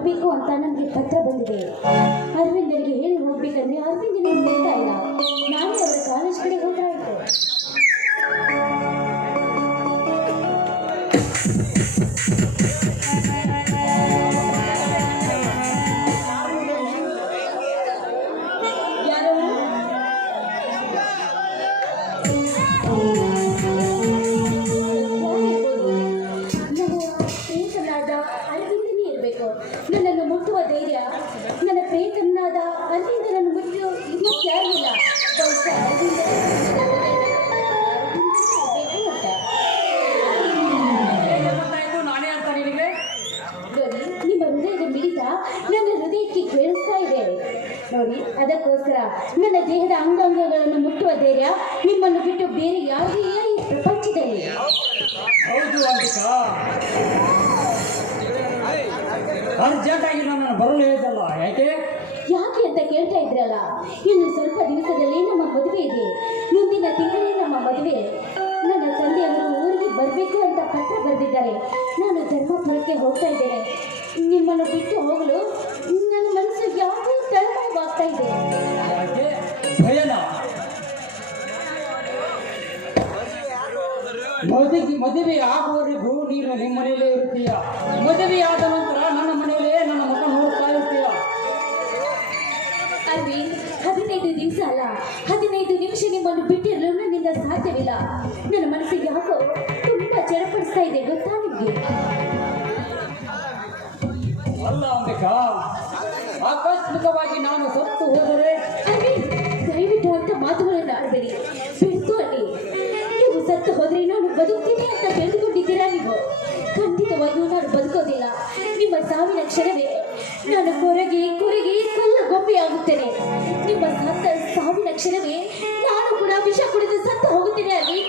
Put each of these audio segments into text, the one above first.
ಬರಬೇಕು ಅಂತ ನನಗೆ ಪತ್ರ ಬಂದಿದೆ. ಅರವಿಂದನಿಗೆ ಹೇಳಿ ಹೋಗ್ಬೇಕಂದ್ರೆ ಅರವಿಂದನಿಗೆ ಸಿಗ್ತಾ ಇಲ್ಲ. ನಾನೇ ಅವರ ಕಾಲೇಜ್ ಕಡೆ ಹೋದ್ರಾಯ್ತು. ನನ್ನನ್ನು ಮುಟ್ಟುವ ಧೈರ್ಯ ನನ್ನ ಪ್ರೇತನಾದ ಅರವಿಂದನನ್ನು ಮುಟ್ಟು ಇದಕ್ಕೆ ಯಾರಿಲ್ಲ. ನೋಡಿ, ನಿಮ್ಮ ಹೃದಯದ ಮಿಡಿತ ನನ್ನ ಹೃದಯಕ್ಕೆ ಕೇಳಿಸ್ತಾ ಇದೆ ನೋಡಿ. ಅದಕ್ಕೋಸ್ಕರ ನನ್ನ ದೇಹದ ಅಂಗಾಂಗಗಳನ್ನು ಮುಟ್ಟುವ ಧೈರ್ಯ ನಿಮ್ಮನ್ನು ಬಿಟ್ಟು ಬೇರೆ ಯಾವುದೇ ಇಲ್ಲ ಈ ಪ್ರಪಂಚದಲ್ಲಿ. ಅರ್ಜೆಂಟ್ ಆಗಿ ನಾನು ಬರಲು ಹೇಳಿದ್ದಲ್ಲ, ಯಾಕೆ ಅಂತ ಕೇಳ್ತಾ ಇದ್ರಲ್ಲ. ಇನ್ನು ಸ್ವಲ್ಪ ದಿವಸದಲ್ಲಿ ನಮ್ಮ ಮದುವೆ ಇದೆ. ಮುಂದಿನ ತಿಂಗಳೇ ನಮ್ಮ ಮದುವೆ. ನನ್ನ ತಂದೆಯವರು ಊರಿಗೆ ಬರಬೇಕು ಅಂತ ಪತ್ರ ಬರೆದಿದ್ದಾರೆ. ನಾನು ಧರ್ಮಪುರಕ್ಕೆ ಹೋಗ್ತಾ ಇದ್ದೇನೆ. ನಿಮ್ಮನ್ನು ಬಿಟ್ಟು ಹೋಗಲು ನನ್ನ ಮನಸ್ಸು ಯಾವುದೋ ತಳಮಳವಾಗ್ತಾ ಇದೆ. ಮದುವೆ ಆಗುವವರೆಗೂ ನೀನು ನಿಮ್ಮ ಮನೆಯಲ್ಲೇ ಇರ್ತೀಯ. ಮದುವೆ ಆದ ನಂತರ ನನ್ನ ಮನೆಯಲ್ಲೇ ನನ್ನ ಮಗ ನೋಡ್ತಾ ಇರ್ತೀಯ. ಅರವಿಂದ್, 15 ದಿವಸ ಅಲ್ಲ 15 ನಿಮಿಷ ನಿಮ್ಮನ್ನು ಬಿಟ್ಟಿರಲು ನನ್ನಿಂದ ಸಾಧ್ಯವಿಲ್ಲ. ನನ್ನ ಮನಸ್ಸಿಗೆ ಯಾಕೋ ತುಂಬಾ ಚಡಪಡಿಸ್ತಾ ಇದೆ, ಗೊತ್ತಾ ನಿಮಗೆ? ಅಲ್ಲ ಅಂಬಿಕಾ, ಆಕಸ್ಮಿಕವಾಗಿ ನಾನು ಸತ್ತು ಹೋದರೆ? ಅರವಿಂದ್, ದಯವಿಟ್ಟು ಅಂತ ಮಾತುಗಳನ್ನು ಆಡಬೇಡಿ. ಬಿಡ್ತು ಅಲ್ಲಿ. ನೀವು ಸತ್ತು ಹೋದ್ರೆ ನಾನು ಬದುಕ್ತೀನಿ ಅಂತ ತಿಳಿದುಕೊಂಡಿದ್ದೀರಾ ನೀವು? ಖಂಡಿತವಾಗಿಯೂ ನಾನು ಬದುಕೋದಿಲ್ಲ. ನಿಮ್ಮ ಸಾವಿನ ಕ್ಷಣವೇ ನಾನು ಕೊರಗಿ ಕೊರಗಿ ಕಲ್ಲು ಗೊಂಬೆ ಆಗುತ್ತೇನೆ. ನಿಮ್ಮ ಸಾವಿನ ಕ್ಷಣವೇ ನಾನು ಕೂಡ ವಿಷ ಕುಡಿದು ಸತ್ತು ಹೋಗುತ್ತೇನೆ. ಅಲ್ಲಿ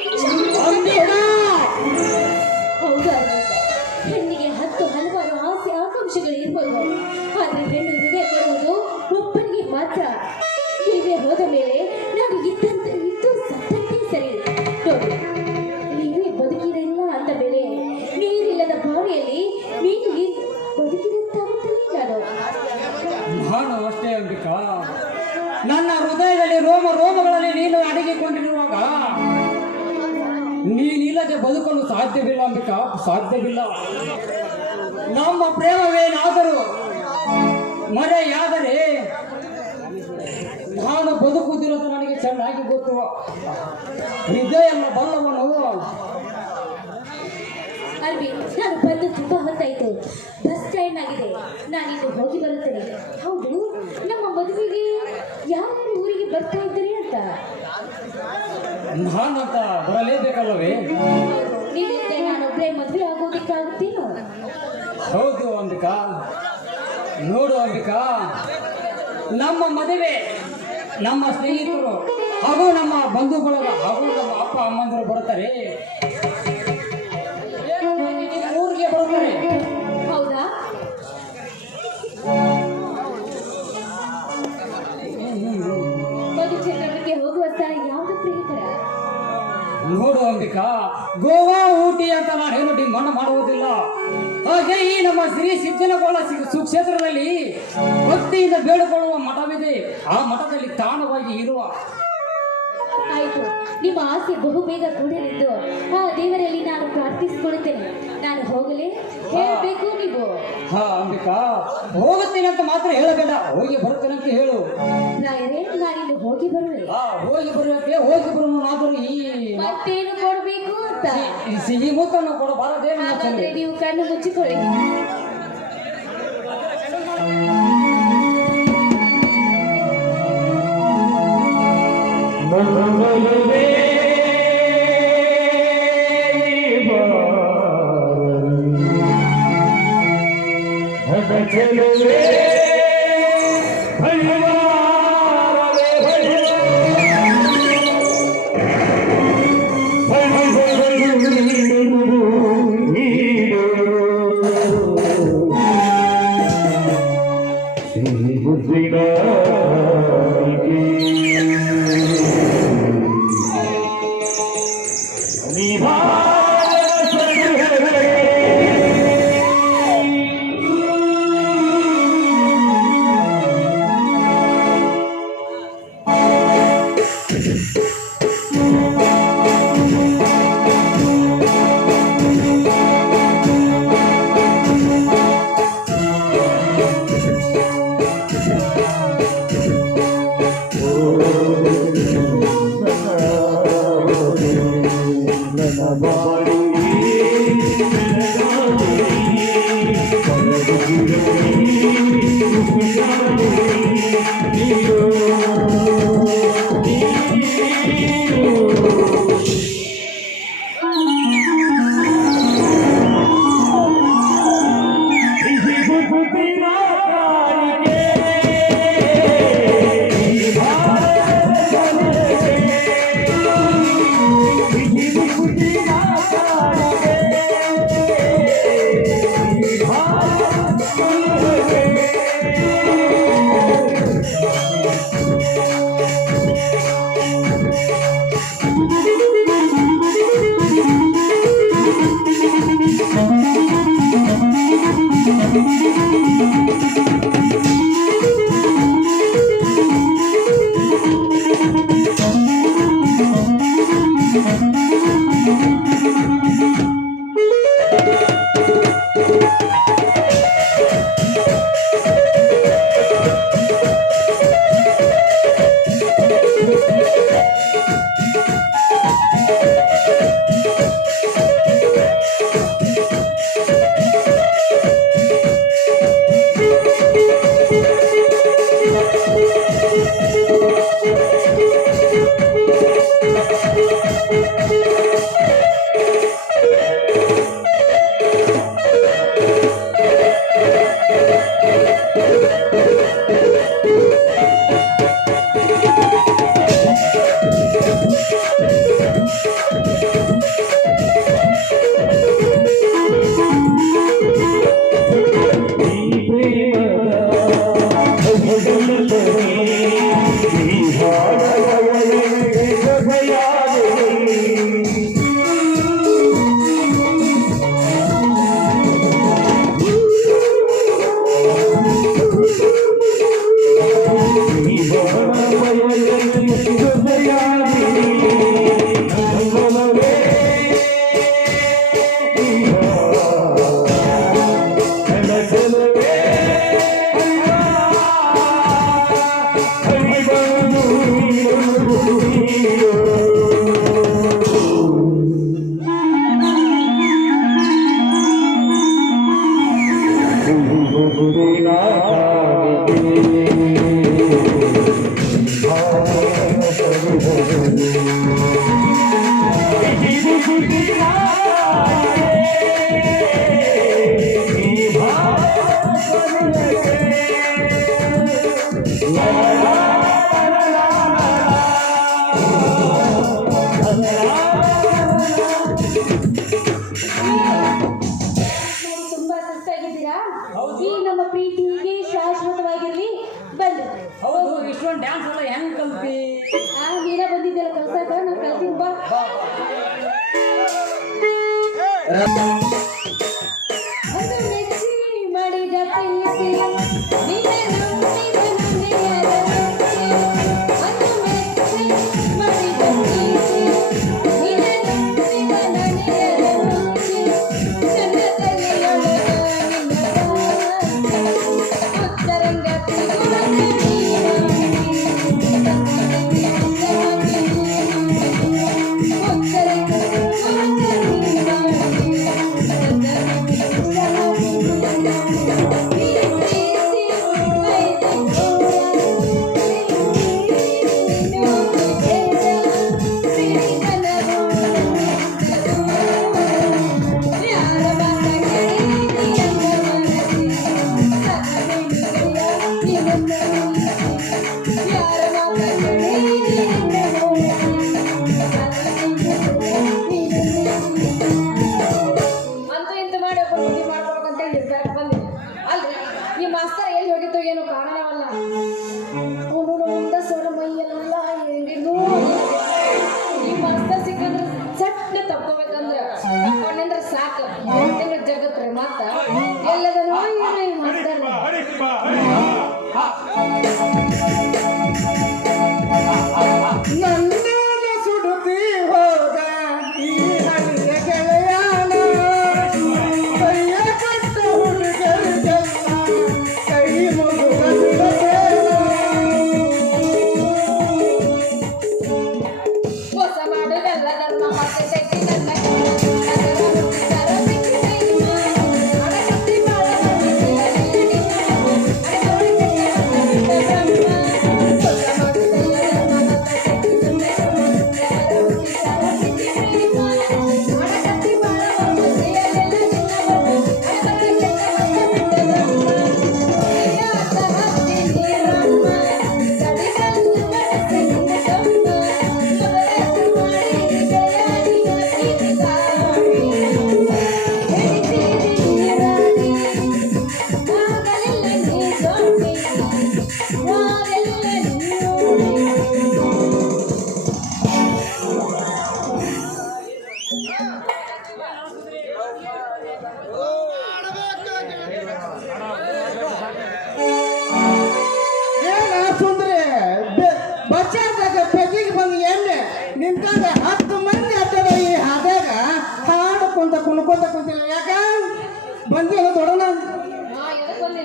ಹೌದಾ? ಹೆಣ್ಣಿಗೆ 10 ಹಲವಾರು ಆಸೆ ಆಕಾಂಕ್ಷೆಗಳು ಇರ್ಬೋದು. ಆದರೆ ಹೆಣ್ಣು ಹೃದಯ ಕೊಡುವುದು ಒಬ್ಬನಿಗೆ ಮಾತ್ರ. ನೀವೇ ಹೋದ ಮೇಲೆ ನಾನು ಇದ್ದು ಸತ್ತಂತೆ ಸರಿ. ನೋಡಿ, ನೀವೇ ಬದುಕಿರಲಿಲ್ಲ ಅಂದ ಮೇಲೆ ನೀರಿಲ್ಲದ ಬಾವಿಯಲ್ಲಿ ನೀನು ಬದುಕಿದಂತಾಗುತ್ತಲೇ ನಾನು ಅಷ್ಟೇ ಅಂಬಿಕಾ. ನನ್ನ ಹೃದಯದಲ್ಲಿ ರೋಮಗಳಲ್ಲಿ ನೀನು ಅಡಗಿಕೊಂಡಿರುವಾಗ ನೀನಿಲ್ಲದೆ ಬದುಕಲು ಸಾಧ್ಯವಿಲ್ಲ ಅಂಬಿಕಾ, ಸಾಧ್ಯವಿಲ್ಲ. ನಮ್ಮ ಪ್ರೇಮವೇನಾದರೂ ಮರೆಯಾದರೆ ನಾನು ಬದುಕುವುದಿರೋದು ನನಗೆ ಚೆನ್ನಾಗಿ ಗೊತ್ತು. ಹೃದಯ ಬಲ್ಲವನು. ಅರವಿಂದ್, ನಾನು ಬಂದು ತುಂಬ ಹೊತ್ತಾಯಿತು. ಬಸ್ ಟೈಮ್ ಆಗಿದೆ. ನಾನಿನ್ನು ಹೋಗಿ ಬರುತ್ತೇನೆ. ಹೌದು, ನಮ್ಮ ಮದುವೆಗೆ ಯಾರು ಊರಿಗೆ ಬರ್ತಾ ಇದ್ದೀರಿ ಅಂತ? ನಾನಂತ ಬರಲೇಬೇಕಲ್ಲವೇ? ನಿನ್ನಿಂದ ನಾನೊಬ್ಬರೇ ಮದುವೆ ಆಗೋದಕ್ಕಾಗುತ್ತೇನೋ? ಹೌದು ಅಂಬಿಕಾ. ನೋಡು ಅಂಬಿಕಾ, ನಮ್ಮ ಮದುವೆ ನಮ್ಮ ಸ್ನೇಹಿತರು ಹಾಗೂ ನಮ್ಮ ಬಂಧು ಬಳಗ ಹಾಗೂ ನಮ್ಮ ಅಪ್ಪ ಅಮ್ಮಂದರು ಬರ್ತಾರೆ. ಊರಿಗೆ ಬರ್ತಾರೆ. ಹೌದಾ? ಮಧುಚಂದ್ರನಿಗೆ ಹೋಗುವ ಸ್ಥಳ ಯಾವುದು ಪ್ರಿಯಕರ? ನೋಡು ಅಂಬಿಕಾ, ಗೋವಾ ಊಟಿ ಅಂತ ನಾನೇನು ಡಿಮಾಂಡ್ ಮಾಡುವುದಿಲ್ಲ. ಹಾಗೆ ಈ ನಮ್ಮ ಶ್ರೀ ಸಿದ್ದನಗೋಳ ಸುಕ್ಷೇತ್ರದಲ್ಲಿ ಭಕ್ತಿಯಿಂದ ಬೇಡಿಕೊಳ್ಳುವ ಮಠವಿದೆ. ಆ ಮಠದಲ್ಲಿ ತಾಣವಾಗಿ ಇರುವ. ಆಯಿತು, ನಿಮ್ಮ ಆಸೆ ಬಹುಬೇಗ ಕೂಡಲಿದ್ದು ಆ ದೇವರಲ್ಲಿ ನಾನು ಪ್ರಾರ್ಥಿಸಿಕೊಳ್ಳುತ್ತೇನೆ. ನಾನು ಹೋಗಲೇ ಹೇಳಬೇಕು ನೀವು? ಹಾ ಅಂಬಿಕಾ, ಹೋಗುತ್ತೇನೆ ಅಂತ ಮಾತ್ರ ಹೇಳಬೇಡ, ಹೋಗಿ ಬರುತ್ತೇನೆ ಅಂತ ಹೇಳು. ರಾಯರೇ, ನಾನಿನ್ನು ಹೋಗಿ ಬರುವೆ. ಹೋಗಿ ಬರುವಂತೆ ಹೋಗಿ ಬರುವನಾದರೂ ಈ ಮತ್ತೇನು ಕೊಡಬೇಕು ಅಂತ? ಸಿಹಿ ಮುತ್ತನ್ನು ಕೊಡಬಾರದೇ? ನೀವು ಕಣ್ಣು ಮುಚ್ಚಿಕೊಳ್ಳಿ. ತುಂಬಾ ಸುಸ್ತಾಗಿದ್ದೀರಾ? ಹೌದು. ಈ ನಮ್ಮ ಪ್ರೀತಿ ಹೀಗೆ ಶಾಶ್ವತವಾಗಿರ್ಲಿ. ಬನ್ನಿ. ಹೌದು, ಇಷ್ಟೊಂದು ಡ್ಯಾನ್ಸ್ ಎಲ್ಲ ಹೆಂಗ್ ಕಲ್ತಿ? ನೀನೇ ಬಂದಿದ್ದೆಲ್ಲ ಕಲ್ಸಾಕ, ನಾನು ಕಲ್ತೀನಿ ಬಾ. ಒಂದು ಮೆಚ್ಚಿ ಮಾಡಿದ ಪ್ರೀತಿ ನೀನೇ ನಂಬಿದ ನನ್ನೆಯರೊಳಗೆ. ಒಂದು ಮೆಚ್ಚಿ ಮಾಡಿದ ಪ್ರೀತಿ ನೀನೇ ನಂಬಿದ ನನ್ನೆಯರೊಳಗೆ. ನನ್ನ ತಲೆಯೊಳಗ ನಿನ್ನ ಉತ್ತರಂಗತಿ ಗುಣಕ್ಕೆ ಅಂತೂ ಇಂತ ಮಾಡಿ ಒಬ್ಬ ಮದುವೆ ಮಾಡ್ಕೊಬೇಕಂತ ನಿರ್ಧಾರ ಬಂದೆ. ಅಲ್ರಿ ಈ ಮಾಸ್ತರ್ ಎಲ್ಲಿ ಹೋಗಿತ್ತು ಏನೋ ಕಾರಣವಲ್ಲ. ಅವನು ಒಂದ ಸಲ ಮೈಯೆಲ್ಲ ಹೆಂಗಿದ್ನು. ಈ ಮಾಸ್ತರ್ ಸಿಕ್ಕಂದ್ರೆ ಚಟ್ನ ತಕ್ಕೋಬೇಕಂದ್ರೆ ಅವನಂದ್ರೆ ಸಾಕು ತಿಂಗಳ ಜಗತ್ರಿ ಮತ್ತ ಎಲ್ಲದನೋ ಏನೋ ಈ ಮಾಸ್ತರ್. ನನ್ನೇನ ಸುಡುತ್ತಿ ಹೋದ ಈ ಹಳ್ಳಿಯ ಗೆಳೆಯಾನ ಕೈಯ ಕಟ್ಟ ಹುಡುಗರಿಗೆಲ್ಲ ಕೈ ಮುಗಿದ ಬಿಡಬೇಡ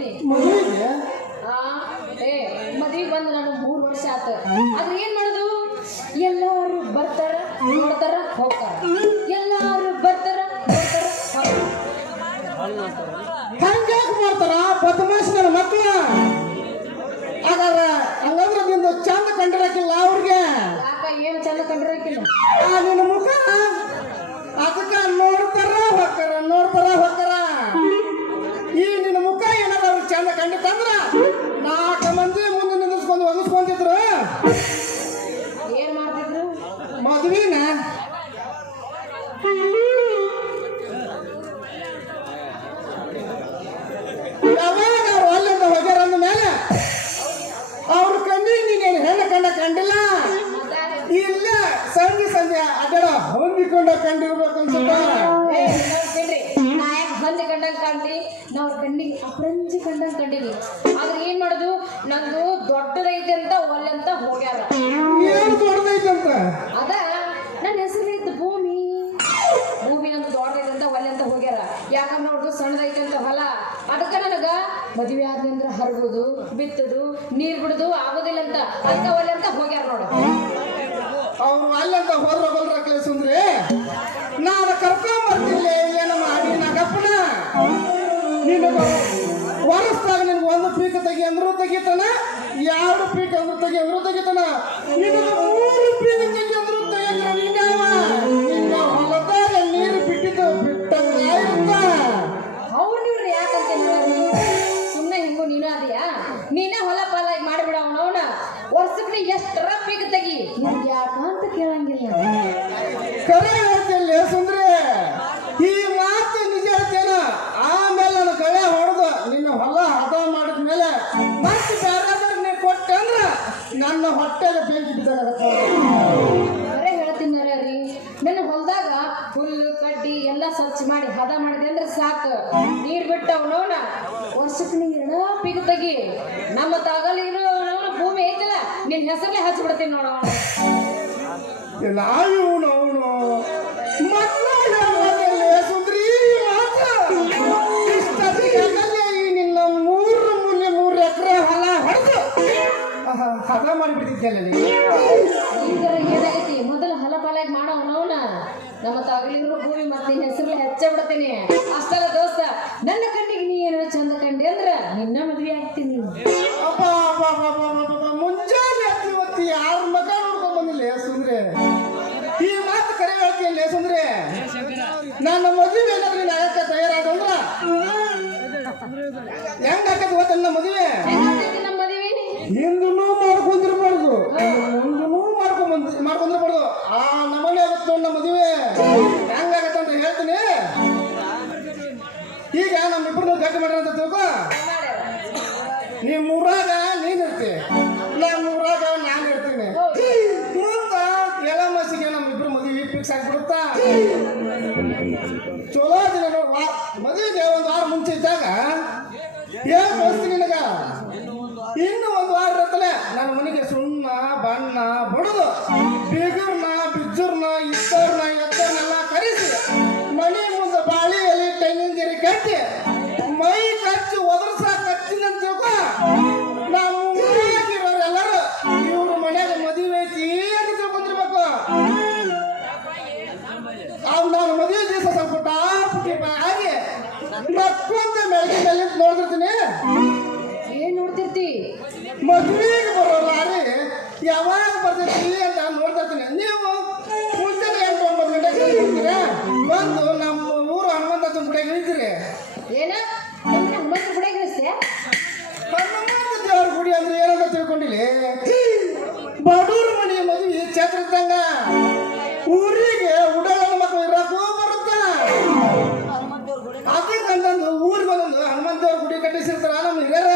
ಬಂದಿನಿ ಮದುವೆಗೆ ಆ ಏ ಮದ್ವಿಗೆ ಬಂದು ನಾನು 3 ವರ್ಷ ಆತ. ಆದ್ರೆ ಏನ್ ಮಾಡೋದು, ಎಲ್ಲಾರು ಬರ್ತಾರ ನೋಡ್ತಾರ ಹೋಗ್ತಾರ, ಎಲ್ಲಾರು ಬರ್ತಾರ ನೋಡ್ತಾರ ಹೋಗ್ತಾರ. ಹಂಗ್ಯಾಕೆ ಮಾಡ್ತಾರ ಬದಮಾಶಿನ ಮಕ್ಕಳು? ಹಾಗಾದ್ರೆ ಹಂಗಂದ್ರೆ ನಿಂದು ಚಂದ ಕಂಡಿರಕ್ಕಿಲ್ಲ ಅವ್ರಿಗೆ. ಯಾಕ ಏನ್ ಚಂದ ಕಂಡಿರಕಿಲ್ಲ? ಆ ನಿನ್ನ ಮುಖ ಅದಕ್ಕೆ ನೋಡ್ತಾರ ಹೋಗ್ತಾರ, ನೋಡ್ತಾರ ಹೋಗ್ತಾರ. ಈ ನಿನ್ನ ಮುಖ ಏನಾದ್ರು ಅವ್ರಿಗೆ ಚಂದ ಕಂಡಿತ್ತಂದ್ರ 4 ಮಂದಿ ಮುಂದೆ ನಿಂದಿಸ್ಕೊಂಡು ಒಗಿಸ್ಕೊಂಡಿದ್ರು. ಏನ್ ಮಾಡ್ತಿದ್ರು? ಮದ್ವಿನ ಯಾವಾಗ ಅವ್ರು ಅಲ್ಲಿಂದ ಹೋಗ್ಯಾರ ಅಂದ ಮೇಲೆ ಅವ್ರ ಕಣ್ಣಿಗೆ ನೀನೇನು ಹೆಣ್ಣು ಕಂಡಿಲ್ಲ. ಇಲ್ಲ ಸಂಜೆ ಅಡ್ಡಾಡ ಹೊಂದಿಕೊಂಡ ಕಂಡಿರ್ಬೇಕು ಅನ್ಸುತ್ತ. ಕೇಳ್ರಿ, ನಾ ಯಾಕೆ ಹೊಂದಿ ಕಂಡಂಗ್ ಕಾಣ್ತಿ? ನಾವ್ ಕಣ್ಣಿಗೆ ಅಪರಂಜಿ ಕಂಡಂಗ್ ಕಂಡಿವಿ. ಆದ್ರೆ ಏನ್ ಮಾಡೋದು, ನಂದು ದೊಡ್ಡದೈತೆ ಅಂತ ಒಲ್ಲೆಂತ ಹೋಗ್ಯಾರ. ಏನು ದೊಡ್ಡದೈತಂತ? ಅದ ನನ್ನ ಹೆಸರೈತೆ ಭೂಮಿ. ಭೂಮಿ ನಮ್ದು ದೊಡ್ಡದೈತೆ ಅಂತ ಒಲ್ಲೆಂತ ಹೋಗ್ಯಾರ. ಯಾಕಂದ್ರೆ ನೋಡ್ದು ಸಣ್ಣದೈತೆ ಅಂತ ಹೊಲ. ಅದಕ್ಕೆ ನನಗ ಮದುವೆ ಆದ್ನಂದ್ರ ಹರಗುದು, ಬಿತ್ತುದು, ನೀರ್ ಬಿಡುದು ಆಗೋದಿಲ್ಲ ಅಂತ ಅದಕ್ಕೆ ಒಲ್ಲೆಂತ ಹೋಗ್ಯಾರ ನೋಡು. ಅವ್ರು ಅಲ್ಲಂತ ಹೋದ್ರ ಕೇಳಿಸುಂದ್ರೆ ನಾನು ಕರ್ಕೊಂಬರ್ತಿಲ್ಲ. ಏನು ಮಾಡಿ ನಗಪ್ಪನ ನೀನು ವರ್ಷದಾಗ ನಿನ್ಗೆ 1 ಪೀಕ್ ತೆಗಿ ಅಂದ್ರೂ ತೆಗಿತಾನ, 2 ಪೀಕ್ ಅಂದ್ರೂ ತೆಗಿ ಅಂದ್ರೂ ತೆಗಿತಾನ. ನಿನಗೆ 3 ಪೀಕ್ ತೆಗಿ ಅಂದ್ರೂ ತೆಗಿದ್ರ ನೀನ್ಯಾವ? ನಿನ್ನ ಹೊಲದಾಗ ನೀರು ಬಿಟ್ಟಂಗ ಇರುತ್ತ. ಅವ್ರು ನೀವ್ರಿ ಯಾಕಂತ ಸುಮ್ಮನೆ ಹಿಂಗು ನೀನು ಅದೆಯಾ? ನೀನೇ ಹೊಲ ಪಾಲ ಮಾಡಿಬಿಡ ಅವನವನ. ವರ್ಷಕ್ಕೆ ಎಷ್ಟರ ಪೀಕ್ ತೆಗಿ, ನಿಮ್ಗೆ ಯಾಕಂತ ಕೇಳಂಗಿಲ್ಲ. ಕರೆ ಹೇಳ್ತಿಲ್ಲ ಸುಂದ್ರೆ, ಈ ಮಾತು ನಿಜ ಹೇಳ್ತೇನ. ಆಮೇಲೆ ನಾನು ಕಳೆ ಹೊಡೆದು ನಿನ್ನ ಹೊಲ ಹದ ಮಾಡಿದ್ಮೇಲೆ ಮತ್ತೆ ಬೇರೆದಾದ್ರೆ ನೀ ಕೊಟ್ಟೆ ಅಂದ್ರ ನನ್ನ ಹೊಟ್ಟೆಗೆ ಬೆಂಕಿ ಬಿದ್ದಾಗ. ಬರೇ ಹೇಳ್ತೀನಿ ರೀ, ನನ್ನ ಹೊಲದಾಗ ಹುಲ್ಲು ಕಡ್ಡಿ ಎಲ್ಲ ಸ್ವಚ್ಛ ಮಾಡಿ ಹದ ಮಾಡಿದೆ ಅಂದ್ರೆ ಸಾಕು. ನೀರ್ ಬಿಟ್ಟು ಅವನವನ ವರ್ಷಕ್ಕೆ ನೀ 2 ಪೀಕ್ ತೆಗಿ. ನಮ್ಮ ತಗಲಿರೋ ಭೂಮಿ ಐತಲ್ಲ, ನಿನ್ ಹೆಸರಲ್ಲೇ ಹಚ್ಚಿಬಿಡ್ತೀನಿ ನೋಡ. ಅವನು ಸುಂದ್ರಿ ಮಾತ್ರ ಇಷ್ಟೇ ಈ ನಿನ್ನ 3 ಮೂಲೆ 3 ಎಕರೆ ಹೊಲ ಹೊಡೆದು ಹದ ಮಾಡಿಬಿಡ್ತಿದ್ದಲ್ಲ. ಈಗ ಏನಾಗೈತಿ, ಮೊದಲು ಹೊಲ ಪಾಲಾಗಿ ಮಾಡವನವನ ನಮ್ಮ ತಗಲಿರೋ ಭೂಮಿ ಮತ್ತೆ ನಿನ್ನ ಹೆಸರಲ್ಲೇ ಹೆಚ್ಚ ಬಿಡ್ತೀನಿ. ಅಷ್ಟಲ್ಲ ದೋಸ್ತ, ನನ್ನ ಕಣ್ಣಿಗೆ ನೀ ಏನೋ ಚಂದ ಕಂಡಿ ಅಂದ್ರ ನಿನ್ನ ಮದ್ವೆ ಆಗ್ತೀನಿ. ಮುಂಜಾನೆ ಇವತ್ತು ಯಾರ ಮಗ ನೋಡ್ಕೊಂಡ್ ಬಂದಿಲ್ಲ ಸುಂದ್ರೆ. ಈ ಮಾತು ಕರೆ ಹೇಳ್ತೀನಿ ಸುಂದ್ರೆ. ನನ್ನ ಮದುವೆ ಏನಾದ್ರೂ ನೀನು ಆಗಕ್ಕೆ ತಯಾರಾದಂದ್ರ ಹೆಂಗ ಆಕತ್ ಗೊತ್ತ? ನನ್ನ ಮದುವೆ ನಮ್ಮ ಮದುವೆ ಹಿಂದೂ ಮಾಡ್ಕೊಂಡಿರ್ಬಾರ್ದು, ಮುಂದೂ ಮಾಡ್ಕೊಂಡಿರ್ಬಾರ್ದು. ಆ ನಮನೆ ಆಗುತ್ತೆ ನನ್ನ ಮದುವೆ. ಹೆಂಗಾಗತ್ತೆ ಅಂತ ಹೇಳ್ತೀನಿ. ಈಗ ನಮ್ಮಿಬ್ಬರನ್ನು ಗಟ್ಟಿ ಮಾಡ್ರಿ ಅಂತ ತಿಳ್ಕೊ. ನಿಮ್ಮೂರಾಗ ನೀನ್ ಇರ್ತಿ, ನಮ್ಮೂರಾಗ ನಾನು ಇರ್ತೀನಿ. ಮುಂದ ಕೆಲ ಮಸಿಗೆ ನಮ್ಮಿಬ್ರು ಮದುವೆ ಫಿಕ್ಸ್ ಆಗಿಬಿಡುತ್ತಾ. ಚಲೋ ದಿನ ಮದುವೆಗೆ 1 ವಾರ ಮುಂಚೆ ಇದ್ದಾಗ ಏನ್ ಕಳಿಸ್ತೀನಿ ನಿನಗ. ಇನ್ನು 1 ವಾರ ಇರತ್ತಲೆ ನನ್ನ ಮನೆಗೆ ಸುಣ್ಣ ಬಣ್ಣ ಬಡದು ಬೀಗರ್ನ ಬಿಜ್ಜರ್ನ ಇದ್ದರ್ನ ಎದ್ದರ್ನೆಲ್ಲ ಕರೆಸಿ ಮನೆ ಮುಂದೆ ಬಾಳಿ ಎಲೆ ತೆಂಗಿನಗಿರಿ ಕಟ್ಟಿ ಮೈ ಕಚ್ಚಿ ಒದರ್ಸ ಕಚ್ಚಿನಂತ ತಿಳ್ಕೊ. ನಾವು ಊರಾಗಿರೋರೆಲ್ಲರೂ ಇವ್ರ ಮನ್ಯಾಗ ಮದುವೆ ಐತಿ ಅಂತ ತಿಳ್ಕೊಂಡಿರ್ಬೇಕು. ಅವ್ ನಾನು ಮದುವೆ ದಿವಸ ಸ್ವಲ್ಪ ಪುಟ್ಟಿ ಆಗಿ ನಕ್ಕೊಂತ ಬೆಳಗ್ಗೆ ಮೇಲೆ ನೋಡ್ತಿರ್ತೀನಿ. ಏನ್ ನೋಡ್ತಿರ್ತಿ? ಮದುವೆಗೆ ಬರೋ ಲಾರಿ ಯಾವಾಗ ಬರ್ತೈತಿ ಅಂತ ನೋಡ್ತಿರ್ತೀನಿ. ನೀವು ಮುಂಚೆನೆ 8-9 ಗಂಟೆಗೆ ಇರ್ತೀರಾ, ಬಂದು ನಮ್ಮ ಊರು ಹನುಮಂತ ಗುಡಿಗೆ ಇಳಿತೀರಿ. ಏನ ಹನುಮಂತ ಗುಡಿಗೆ ಇಳಿಸ್ತೀಯ? ಹನುಮಂತ ದೇವ್ರ ಗುಡಿ ಅಂದ್ರೆ ಏನಂತ ತಿಳ್ಕೊಂಡಿಲ್ಲ. ಬಡೂರ ಮನೆಯ ಮದುವೆ ಛತ್ರ ಇದ್ದಂಗ. ಊರಿಗೆ ಉಡಾಳ ಮಕ್ಕಳು ಇರಕ್ಕೂ ಬರುತ್ತ. ಅದಕ್ಕಂತಂದು ಊರಿಗೆ ಒಂದೊಂದು ಹನುಮಂತ ದೇವ್ರ ಗುಡಿ ಕಟ್ಟಿಸಿರ್ತಾರ ನಮ್ಮ ಹಿರಿಯರ.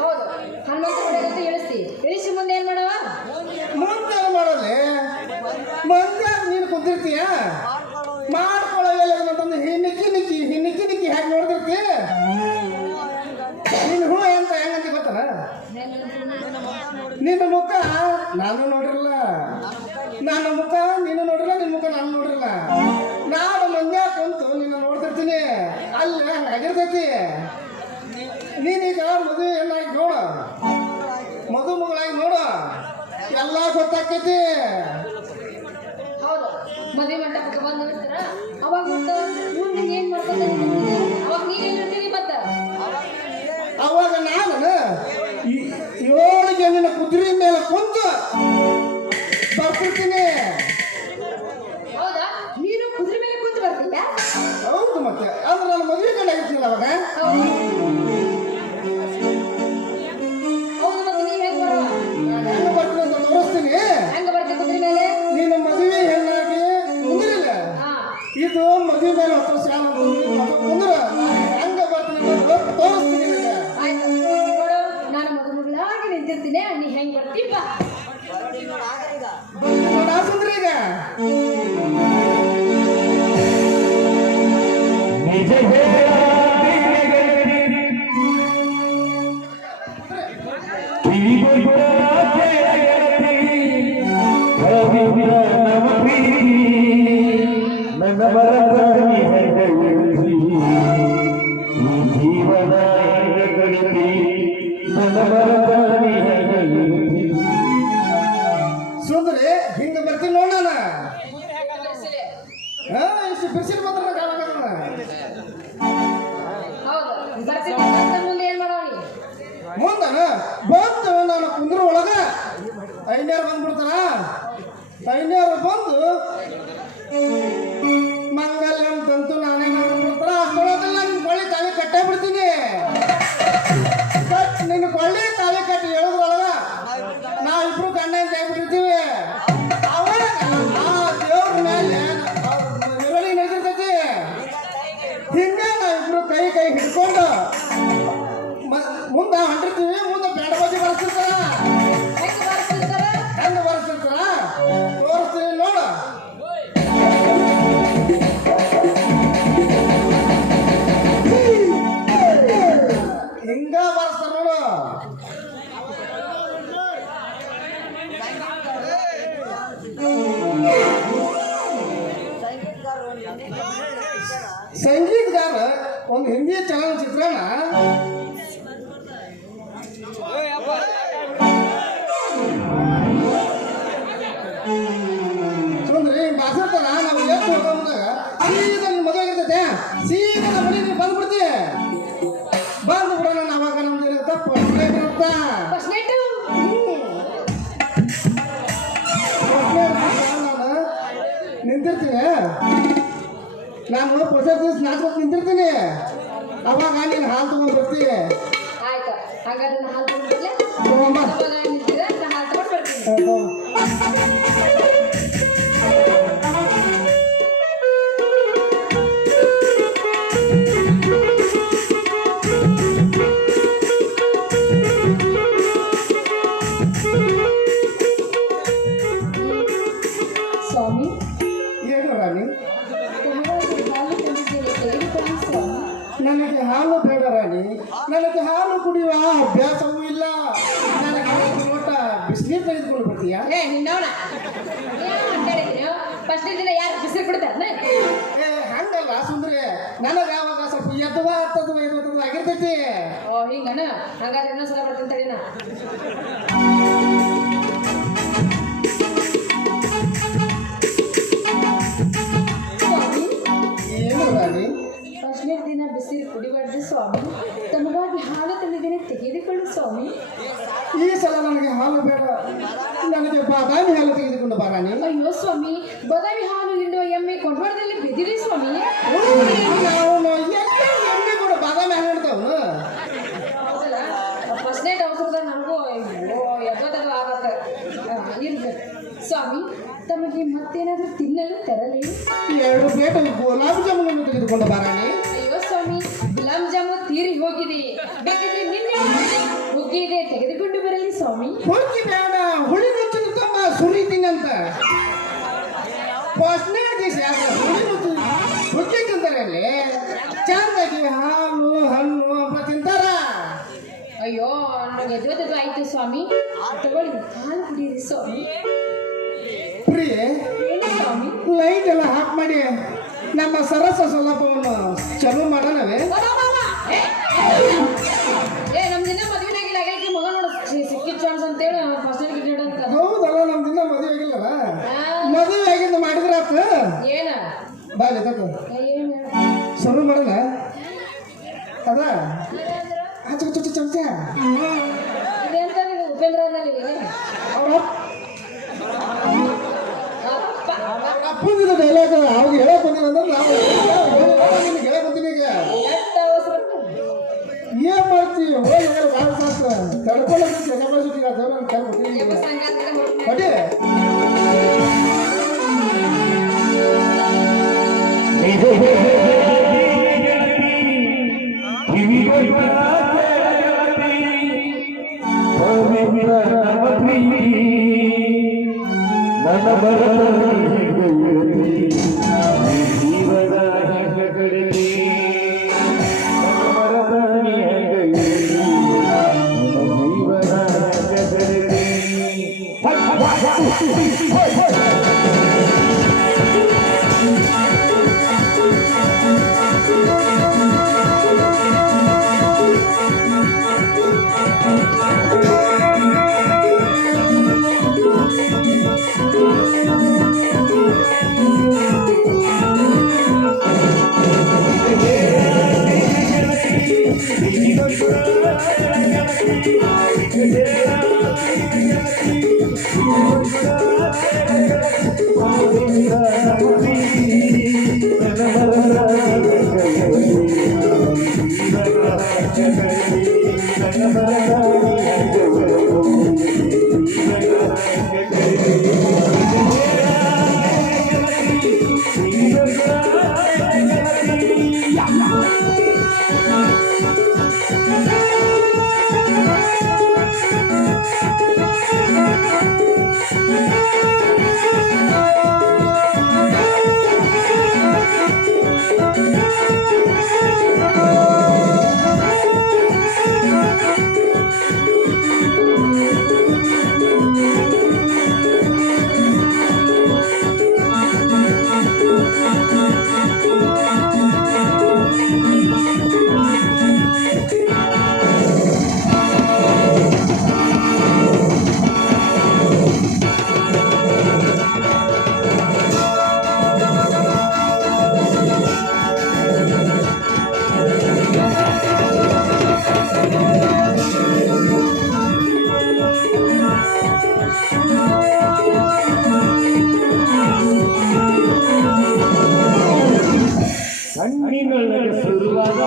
ಹೌದು, ಹನುಮಂತ ಗುಡಿಗೆ ಇಳಿಸ್ತಿ. ಇಳಿಸಿ ಮುಂದೆ ಏನ್ ಮಾಡವ? ಮುಂದೆ ಮಾಡೋದೇ ಮಂದ್ಯ ನೀನು ಕುಂತಿರ್ತೀಯ ಮಾಡ್ಕೊಳ್ಳೋ ಎಲ್ಲಂತಂದು ಹಿನ್ನಿಕ್ಕಿ ಹೇಗೆ ನೋಡ್ತಿರ್ತಿ. ನೀನು ಹೂ ಅಂತ ಹೆಂಗಂತ ಗೊತ್ತಲ್ಲ. ನಿನ್ನ ಮುಖ ನಾನು ನೋಡಿರಲ್ಲ, ನನ್ನ ಮುಖ ನೀನು ನೋಡಿರಲ್ಲ, ನಿನ್ನ ಮುಖ ನಾನು ನೋಡಿರಲ್ಲ. ನಾನು ಮಂದ್ಯ ಕುಂತು ನಿನ್ನ ನೋಡ್ತಿರ್ತೀನಿ. ಅಲ್ಲೇ ಹಂಗಾಗಿರ್ತೈತಿ. ನೀನೀಗ ಮದುವೆ ಹೆಣ್ಣಾಗಿ ನೋಡ, ಮದುಮಗಳಾಗಿ ನೋಡ, ಎಲ್ಲ ಗೊತ್ತಾಕೈತಿ. ಹೌದು, ಮದುವೆ ಮಂಟಪಕ್ಕೆ ಬಂದು ನಿಲ್ತಾರ, ಅವಾಗ ಮುಂದೆ ಏನ್ ಮಾಡ್ಕೊಂಡು ಅವಾಗ ನೀನೇನ್ ಹೇಳ್ತೀನಿ ಮತ್ತ ಅವಾಗ ನಾನು 7 ಜನ ಕುದುರೆ ಮೇಲೆ ಕುಂತು ಬರ್ತಿರ್ತೀನಿ. ಹೌದಾ, ನೀನು ಕುದುರೆ ಮೇಲೆ ಕುಂತು ಬರ್ತೀಯ? ಹೌದು, ಮತ್ತೆ ಅಂದ್ರೆ ನಾನು ಮದುವೆ ಗಂಡ ಆಗಿರ್ತೀನಲ್ಲ ಅವಾಗ. ಹೌದು, ಮತ್ತೆ ನೀವ್ ಹೆಂಗ್ ಬರುವ? ನಾನು ಹೆಂಗ ಬರ್ತೀನಿ ಅಂತ ತೋರಿಸ್ತೀನಿ. ಹೆಂಗ ಬರ್ತೀಯ ಕುದುರೆ ಮೇಲೆ? ನೀನು ಮದುವೆ ಹೆಣ್ಣಾಗಿ ಕುಂದ್ರಿಲ್ಲ, ಹಾ, ಇದು ಮದುವೆ ಮೇಲೆ 10 ವರ್ಷ ಕುಂದ್ರ ಹೆಂಗ ಬರ್ತೀನಿ ಅಂತ ತೋರಿಸ್ತೀನಿ ನಿನಗೆ. ಆಯ್ತು ನೋಡು, ನಾನು ಮದುಮಗಳಾಗಿ ನಿಂತಿರ್ತೀನಿ, ನೀ ಹೆಂಗ್ ಬರ್ತೀವಿ ಬಾ. ನೋಡ ಸುಂದ್ರಿ ಈಗ ಸುಂದ್ರಿ ಹಿಂಗ ಬರ್ತೀನಿ ನೋಡೋಣ. ಇಷ್ಟು ಬಿಸಿಲು ಬಂದ್ರೆ ಕಾಣಕತ್ತದ. ಹೌದು, ಬರ್ತೀನಿ. ಮತ್ತೆ ಮುಂದೆ ಏನ್ ಮಾಡೋಣ? ಮುಂದನ ಬಂದು ನಾನು ಕುಂದ್ರ ಒಳಗ ಐನ್ಯಾರು ಬಂದ್ಬಿಡ್ತಾರ. ಐನ್ಯಾರು ಬಂದು ಮಂಗಲ್ಯ ಅಂತಂತೂ ನಾನೇ ಮಾಡ್ಬಿಡ್ತಾರ. ಅಷ್ಟೊಳಗೆಲ್ಲ ನಿನ್ ಕೊಳ್ಳಿ ತಾಳಿ ಕಟ್ಟೇ ಬಿಡ್ತೀನಿ. ನಿನ್ನ ಕೊಳ್ಳಿ ತಾಳಿ ಕಟ್ಟಿ ಹೇಳೋದ್ರೊಳಗ ನಾವಿಬ್ರು ಗಂಡ ಜಾಗ್ಬಿಟ್ಟಿರ್ತೀವಿ. ಅವಾಗ ಆ ದೇವ್ರ ಮೇಲೆ ಮೆರವಣಿಗೆ ನಡೆದಿರ್ತೈತಿ. ಹಿಂಗೆ ನಾವಿಬ್ರು ಕೈ ಹಿಡ್ಕೊಂಡು ಮುಂದೆ ಹೊಂಟಿರ್ತೀವಿ. ಮುಂದೆ ಬೇಡ ಬಜ್ಜಿ ಬರ್ತಿರ್ತಾರ. ಹೆಂಗ್ ಬರ್ತಿರ್ತಾರ? ಹೆಂಗ ಬರ್ತಿರ್ತಾರ ತೋರಿಸ್ತೀನಿ ನೋಡು. ಹಿಂಗ ಬರ್ಸ್ತಾರ ನೋಡು. ಸಂಗೀತಗಾರ ಒಂದು ಹಿಂದಿ ಚಲನಚಿತ್ರನ ಸುಂದ್ರಿ ಬಾಸಿರ್ತಾರ. ನಾವು ಎಷ್ಟು ಹೋಗೋದಾಗ ಸೀದಾ ನಿನ್ ಮದುವೆ ಆಗಿರ್ತೈತೆ, ಸೀದಾ ನಮ್ಮ ಮನೆ ನೀವು ಬಂದ್ಬಿಡ್ತೀವಿ. ಬಂದು ಬಿಡೋಣ. ಅವಾಗ ನಮ್ದು ಏನಿರುತ್ತೆ ಇರುತ್ತಾ ಫಸ್ಟ್ ನೈಟ್ ನಾನು ನಿಂತಿರ್ತೀನಿ. ನಾನು ಹೊಸ ದಿವಸ ನಾಚ್ಕೊಂಡು ನಿಂತಿರ್ತೀನಿ. ಅವಾಗ ನೀನು ಹಾಲು ತಗೊಂಡ್ ಬರ್ತೀವಿ. ಆಯ್ತು, ಹಾಗಾದ್ರೆ ನಾ ಹಾಲು ತಗೊಂಡ್ಬಿಡ್ಲೆ? ತಗೊಂಬ. ಅವಾಗ ನಿಂತಿದ್ರೆ ನಾ ಹಾಲು ತಗೊಂಡ್ ಬರ್ತೀನಿ. ಸ್ವಾಮಿ, ಏನು ರಾಣಿ? ತಮಗಾಗಿ ಹಾಲು ತಂದಿದ್ದೇನೆ, ತೆಗೆದುಕೊಳ್ಳಿ ಸ್ವಾಮಿ. ನನಗೆ ಹಾಲು ಬೇಡ ರಾಣಿ. ನನಗೆ ಹಾಲು ಕುಡಿಯುವ ಅಭ್ಯಾಸವೂ ಇಲ್ಲ. ನನಗೆ ಒಂದು ಲೋಟ ಬಿಸಿನೀರು ತೆಗೆದುಕೊಂಡು ಬರ್ತೀಯಾ? ಏ ನಿನ್ನವನ ಅಂತ ಹೇಳಿದ್ರಿ. ಫಸ್ಟ್ ದಿನ ಯಾರು ಬಿಸಿಲು ಬಿಡ್ತಾರ? ಹಂಗಲ್ಲ ಸುಂದ್ರಿ, ನನಗೆ ಯಾವಾಗ ಸ್ವಲ್ಪ ಎದ್ದುವ ಹತ್ತದ್ವ ಇರುತ್ತದ ಆಗಿರ್ತೈತಿ. ಓ ಹಿಂಗನ? ಹಂಗಾದ್ರೆ ಇನ್ನೊಂದ್ಸಲ ಬರ್ತೀನಿ ತಡಿ ನಾ. ಸ್ವಾಮಿ, ಏನು ರಾಣಿ? ಫಸ್ಟ್ನೇ ದಿನ ಬಿಸಿಲು ಕುಡಿಬಾರ್ದು ಸ್ವಾಮಿ. ತಮಗಾಗಿ ಹಾಲು ತಂದಿದ್ದೇನೆ, ತೆಗೆದುಕೊಳ್ಳಿ ಸ್ವಾಮಿ. ಈ ಸಲ ನನಗೆ ಹಾಲು ಬೇಡ. ನನಗೆ ಬಾದಾಮಿ ಹಾಲು ತೆಗೆದುಕೊಂಡು ಬಾ ರಾಣಿ. ಅಯ್ಯೋ ಸ್ವಾಮಿ, ಬಾದಾಮಿ ಹಾಲು ಹಿಂಡುವ ಎಮ್ಮೆ ಕೊಂಡವಾಡದಲ್ಲಿ ಬಿದ್ದಿದೆ ಸ್ವಾಮಿ. ನಾವು ಎಣ್ಣೆ ಕೂಡ ಬಾದಾಮಿ ಹಾಲು ಇಡ್ತಾವನು. ಹೌದಲ್ಲ, ಫಸ್ಟ್ ನೈಟ್ ಅವಸರದ ನನಗೂ ಎದ್ದೋದು ಆಗತ್ತೆ. ಇರ್ಲಿ ಸ್ವಾಮಿ, ತಮಗೆ ಮತ್ತೇನಾದ್ರೂ ತಿನ್ನಲು ತರಲಿ? 2 ಪ್ಲೇಟ್ ಗುಲಾಬ್ ಜಾಮೂನನ್ನು ತೆಗೆದುಕೊಂಡು ಬಾ ರಾಣಿ. ಅಯ್ಯೋ ಸ್ವಾಮಿ, ಗುಲಾಬ್ ಜಾಮೂನ್ ತೀರಿ ಹೋಗಿದೆ. ಬೇಕಾದ್ರೆ ನಿನ್ನೆ ಹುಗ್ಗಿ ಇದೆ, ತೆಗೆದುಕೊಂಡು ಬರಲಿ ಸ್ವಾಮಿ. ಹುಡುಕಿ ಬೇಡ, ಹುಳಿ ನುಚ್ಚಿನ ತುಂಬ ಸುರಿತೀನಿ ಅಂತ. ಫಸ್ಟ್ನೇ ದಿವಸ ಯಾಕೆ ಹುಳಿ ನುಚ್ಚು ಹುಗ್ಗಿ ತಿಂತಾರೆ ಅಲ್ಲಿ? ಚಂದಾಗಿ ಹಾಲು ಹಣ್ಣು ಹಂಪ ತಿಂತಾರ. ಅಯ್ಯೋ, ನನಗೆ ಎದ್ದೋದು ಆಯ್ತು ಸ್ವಾಮಿ. ತಗೊಳ್ಳಿ, ಹಾಲು ಕುಡೀರಿ ಸ್ವಾಮಿ. ಪ್ರಿಯ ಏನು ಸ್ವಾಮಿ? ಲೈಟ್ ಎಲ್ಲ ಹಾಕ್ ಮಾಡಿ ನಮ್ಮ ಸರಸ ಸ್ವಲ್ಪವನ್ನು ಚಲೋ ಮಾಡೋಣವೇ? ಬಾ, ಬಾ, ಬಾ. ಇದೆಂತ ನೀವು ಉಪೇಂದ್ರ ಅನ್ನಲಿಲ್ಲ ಅವ್ರ ಅಪ್ಪಂದಿನ ಡೈಲಾಗ್ ಅವ್ರು ಹೇಳಕ್ ಬಂದಿಲ್ಲ ಅಂದ್ರೆ ನಾವು ನಿಮ್ಗೆ ಹೇಳಕ್ ಬಂದಿನಿ ಈಗ ಎಷ್ಟು ಅವಸರ ಏನ್ ಮಾಡ್ತೀವಿ ಹೋಗಿ ಭಾಳ ಸಾಕು ತಡ್ಕೊಳ್ಳೋದು ಜಗಬಾಜಿಗೆ ಅದನ್ನ ನಾನು ಕರ್ಕೊಡ್ತೀನಿ ಹೊಡಿ ನನ್ನ ಬರ ಕಣ್ಣಿನೊಳಗೆ ಸುರುವಾದ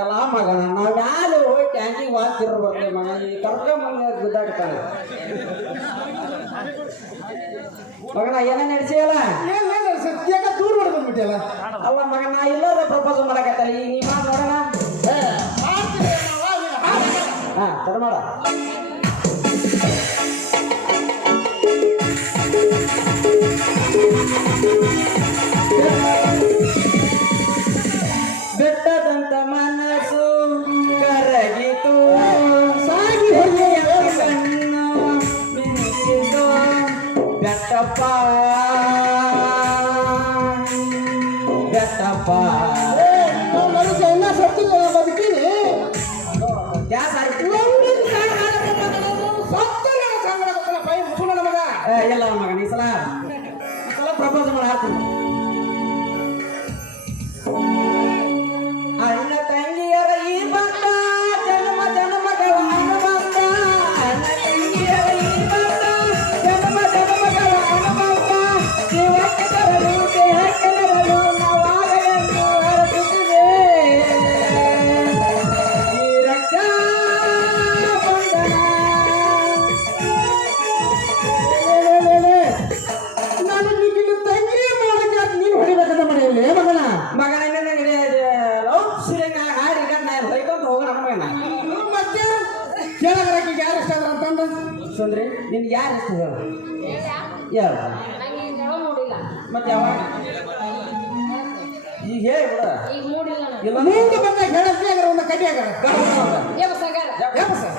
ಎಲ್ಲ ಮಗನ ನಾವ್ ಯಾರು ಹೋಗಿ ಟ್ಯಾಂಕಿಗೆ ವಾಚ್ತಿರ್ಬೇಕು ಮಗ ಈ ಕರ್ಕೊಂಬಂದ ಗುದ್ದಾಡ್ತಾನೆ ಮಗನ ಏನ ನಡೆಸಿಯಲ್ಲ ಸತ್ಯಾಗ ದೂರ ಮಾಡ್ಕೊಂಡ್ಬಿಟ್ಟಿಯಲ್ಲ ಅಲ್ಲ ಮಗನ ಎಲ್ಲರೂ ಪ್ರಪೋಸ್ ಮಾಡಕತ್ತಲ್ಲ ಈಗ ನೀ ಮಾತು ನೋಡೋಣ ಹಾ ತಡ ಮಾಡ ಬೆಟ್ಟದಂತ ಮನಸ್ಸು ಕರಗಿತು ಸಾಗಿ ಕಣ್ಣು ಮಿನುಕಿತು ಬೆಟ್ಟಪ್ಪ ಬೆಟ್ಟಪ್ಪ ಮನಸ್ಸು ಎಲ್ಲ ಸತ್ತಿಲ್ಲ ಬದುಕೀನಿ ಗ್ಯಾಸ್ ಆಯ್ತು ಸತ್ತಿಲ್ಲ ಸುಂದ್ರಿ ನಿನ್ಗೆ ಯಾರು ಇಷ್ಟ ಹೇಳು ಯಾರು ನಂಗೆ ಈಗ ಯಾವ ನೋಡಿಲ್ಲ ಮತ್ತೆ ಯಾವಾಗ ಈಗ ಹೇಳಿ ಬಿಡ ಈಗ ನೋಡಿಲ್ಲ ನಾನು ಇಲ್ಲ ಮುಂದೆ ಬಂದಾಗ ಹೇಳಕ್ಕೆ ಅದ್ರ ಒಂದು ಕಡ್ಡಿ ಆಗಾರ ಯಾವ ಸಗಾರ ಯಾವ ಸರ್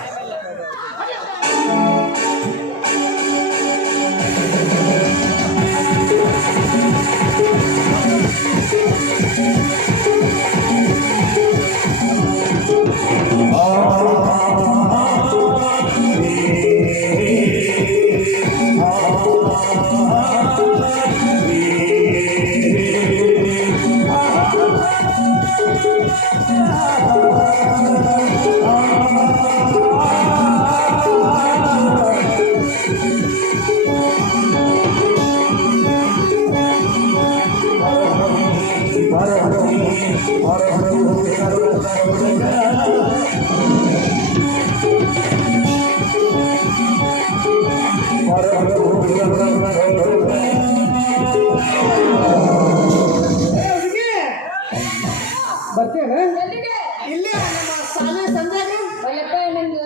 ಬರ್ತೇನೆ ಎಲ್ಲಿಗೆ ಇಲ್ಲೇ ನಮ್ಮ ಶಾಲೆ ಸಂಜಾಗ ಬಲ್ಲಪ್ಪ ನಂಗೆ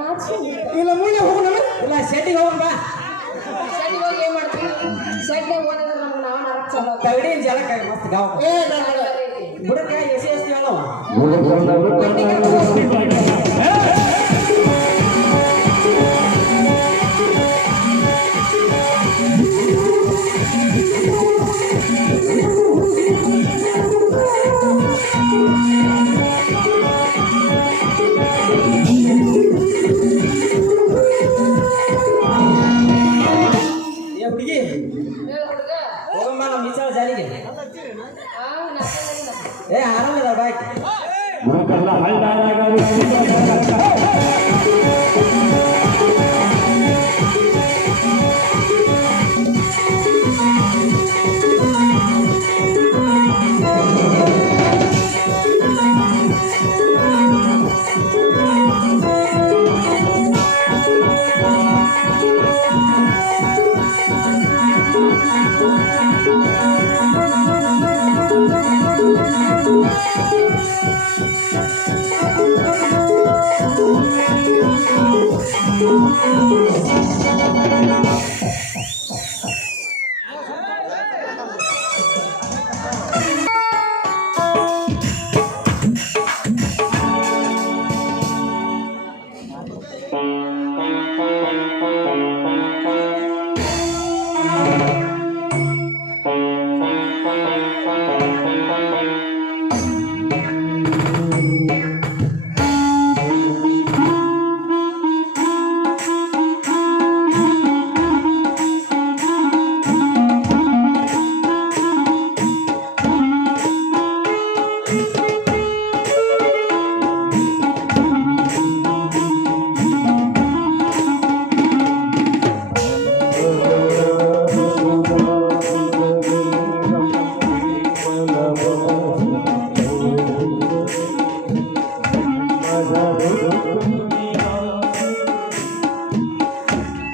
ನಾಚಿಕೆ ಇಲ್ಲ ಮುಂದೆ ಹೋಗೋಣ ಇಲ್ಲ ಶೆಟ್ಟಿಗೆ ಹೋಗೋಣ ಬಾ ಸೈಡಿಗೆ ಹೋಗಿ ಏನು ಮಾಡ್ತೀನಿ ಸೈಡ್ನಾಗ ಓದಿದ್ರೆ ನಮ್ಗೆ ನಾವು ನರಕ ಚಲೋ ತಗಡಿ ಜಲಕ ಮಸ್ತ್ ಗಾವ ಏ ಬೇಡ ಬುಡಕ ಎಸಿ ಎಸ್ತಿ ಹೇಳವ ಏ ಹುಡುಗಿ ಹೇಳು ಹುಡುಗ ಹೋಗಮ್ಮ ನಮ್ಮ ಮೀಸಾಳ ಜಾಲಿಗೆ ನಾಚಿಕೆ ಏ ಆರಾಮಿಲ್ಲ ಬಾಯ್ಕ್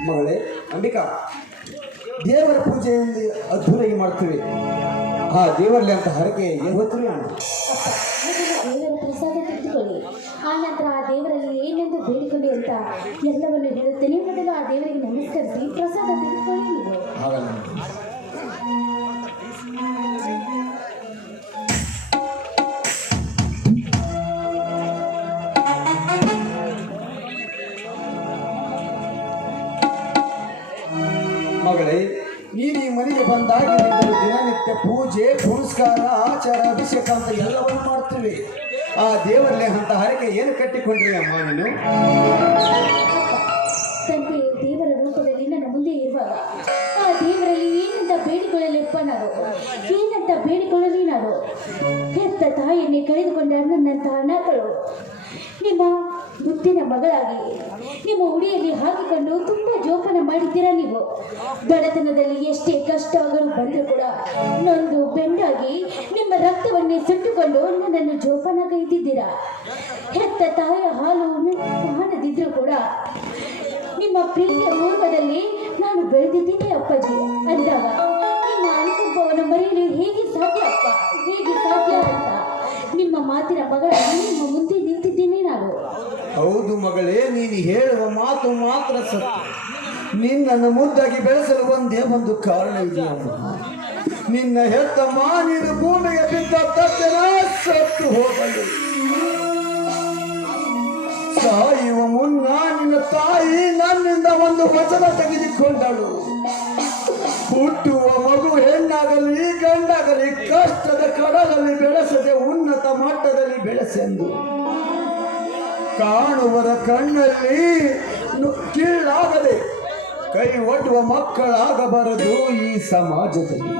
ಮಗಳೇ ಅಂಬಿಕಾ, ದೇವರ ಪೂಜೆಯಿಂದ ಅದ್ಧೂರಿಯಾಗಿ ಮಾಡ್ತೀವಿ. ಆ ದೇವರಲ್ಲಿ ಅಂತ ಹರಕೆ ಏನು ಹೊತ್ತರು ಅಣ್ಣ. ದೇವರ ಪ್ರಸಾದ ತೆಗೆದುಕೊಳ್ಳಿ ಆ ನಂತರ ಆ ದೇವರಲ್ಲಿ ಏನೆಂದು ಬೇಡಿಕೊಳ್ಳಿ ಅಂತ ಎಲ್ಲವನ್ನು ಹೇಳುತ್ತೇನೆ. ಮೊದಲು ಆ ದೇವರಿಗೆ ನಮಸ್ಕರಿಸಿ ಪ್ರಸಾದ ತೆಗೆದುಕೊಳ್ಳಿ ನೀವು. ಹಾಗಲ್ಲ ಮಗಳೇ, ನೀನು ಈ ಮನೆಗೆ ಬಂದಾಗಿನಿಂದಲೂ ದಿನನಿತ್ಯ ಪೂಜೆ ಪುರಸ್ಕಾರ ಆಚಾರ ಅಭಿಷೇಕ ಅಂತ ಎಲ್ಲವನ್ನು ಮಾಡ್ತೀವಿ. ಆ ದೇವರಲ್ಲಿ ಅಂತ ಹರಕೆ ಏನು ಕಟ್ಟಿಕೊಂಡ್ರಿ ಅಮ್ಮ ನೀನು? ತಂದೆ ದೇವರ ರೂಪದಲ್ಲಿ ನನ್ನ ಮುಂದೆ ಇರುವಾಗ ಆ ದೇವರಲ್ಲಿ ಏನಂತ ಬೇಡಿಕೊಳ್ಳಲಿಪ್ಪ ನಾನು, ಏನಂತ ಬೇಡಿಕೊಳ್ಳಲಿ ನಾನು? ಹೆತ್ತ ತಾಯಿಯನ್ನೇ ಕಳೆದುಕೊಂಡ ನನ್ನಂತಹ ಅನಾಥಳು ನಿಮ್ಮ ಮುತ್ತಿನ ಮಗಳಾಗಿ ನಿಮ್ಮ ಉಡಿಯಲ್ಲಿ ಹಾಕಿಕೊಂಡು ತುಂಬಾ ಜೋಪಾನ ಮಾಡಿದ್ದೀರಾ ನೀವು. ಬಡತನದಲ್ಲಿ ಎಷ್ಟೇ ಕಷ್ಟಗಳು ಬಂದರೂ ಕೂಡ ನೊಂದು ಬೆಂಡಾಗಿ ನಿಮ್ಮ ರಕ್ತವನ್ನೇ ಸುಟ್ಟುಕೊಂಡು ನನ್ನನ್ನು ಜೋಪಾನ ಕೈತಿದ್ದೀರಾ. ಹೆತ್ತ ತಾಯಿಯ ಹಾಲು ಕಾಣದಿದ್ರೂ ಕೂಡ ನಿಮ್ಮ ಪ್ರೀತಿಯ ಪೂರ್ವದಲ್ಲಿ ನಾನು ಬೆಳೆದಿದ್ದೀನಿ ಅಪ್ಪಾಜಿ ಅಂದಾಗ ನಿಮ್ಮ ಅನುಕಂಪವನ್ನು ಮರೆಯಲು ಹೇಗೆ ಸಾಧ್ಯ ಅಪ್ಪ, ಹೇಗೆ ಸಾಧ್ಯ ಅಂತ ನಿಮ್ಮ ಮಾತಿನ ಮಗಳಾಗಿ ನಿಮ್ಮ ಮುಂದೆ ನಿಂತಿದ್ದೀನಿ ನಾನು. ಹೌದು ಮಗಳೇ, ನೀನು ಹೇಳುವ ಮಾತು ಮಾತ್ರ ಸತ್ಯ. ನಿನ್ನನ್ನು ಮುದ್ದಾಗಿ ಬೆಳೆಸಲು ಒಂದೇ ಒಂದು ಕಾರಣ ಇದೆಯಮ್ಮ. ನಿನ್ನ ಹೆತ್ತಮ್ಮ ನೀನು ಭೂಮಿಗೆ ಬಿದ್ದ ತಕ್ಷಣ ಸತ್ತು ಹೋಗಲು. ಸಾಯುವ ಮುನ್ನ ನಿನ್ನ ತಾಯಿ ನನ್ನಿಂದ ಒಂದು ವಚನ ತೆಗೆದುಕೊಂಡಳು. ಹುಟ್ಟುವ ಮಗು ಹೆಣ್ಣಾಗಲಿ ಗಂಡಾಗಲಿ ಕಷ್ಟದ ಕಡಲಲ್ಲಿ ಬೆಳೆಸದೆ ಉನ್ನತ ಮಟ್ಟದಲ್ಲಿ ಬೆಳೆಸೆಂದು. ಕಾಣುವರ ಕಣ್ಣಲ್ಲಿ ಕೀಳಾಗದೆ ಕೈ ಒಡ್ಡುವ ಮಕ್ಕಳಾಗಬಾರದು ಈ ಸಮಾಜದಲ್ಲಿ.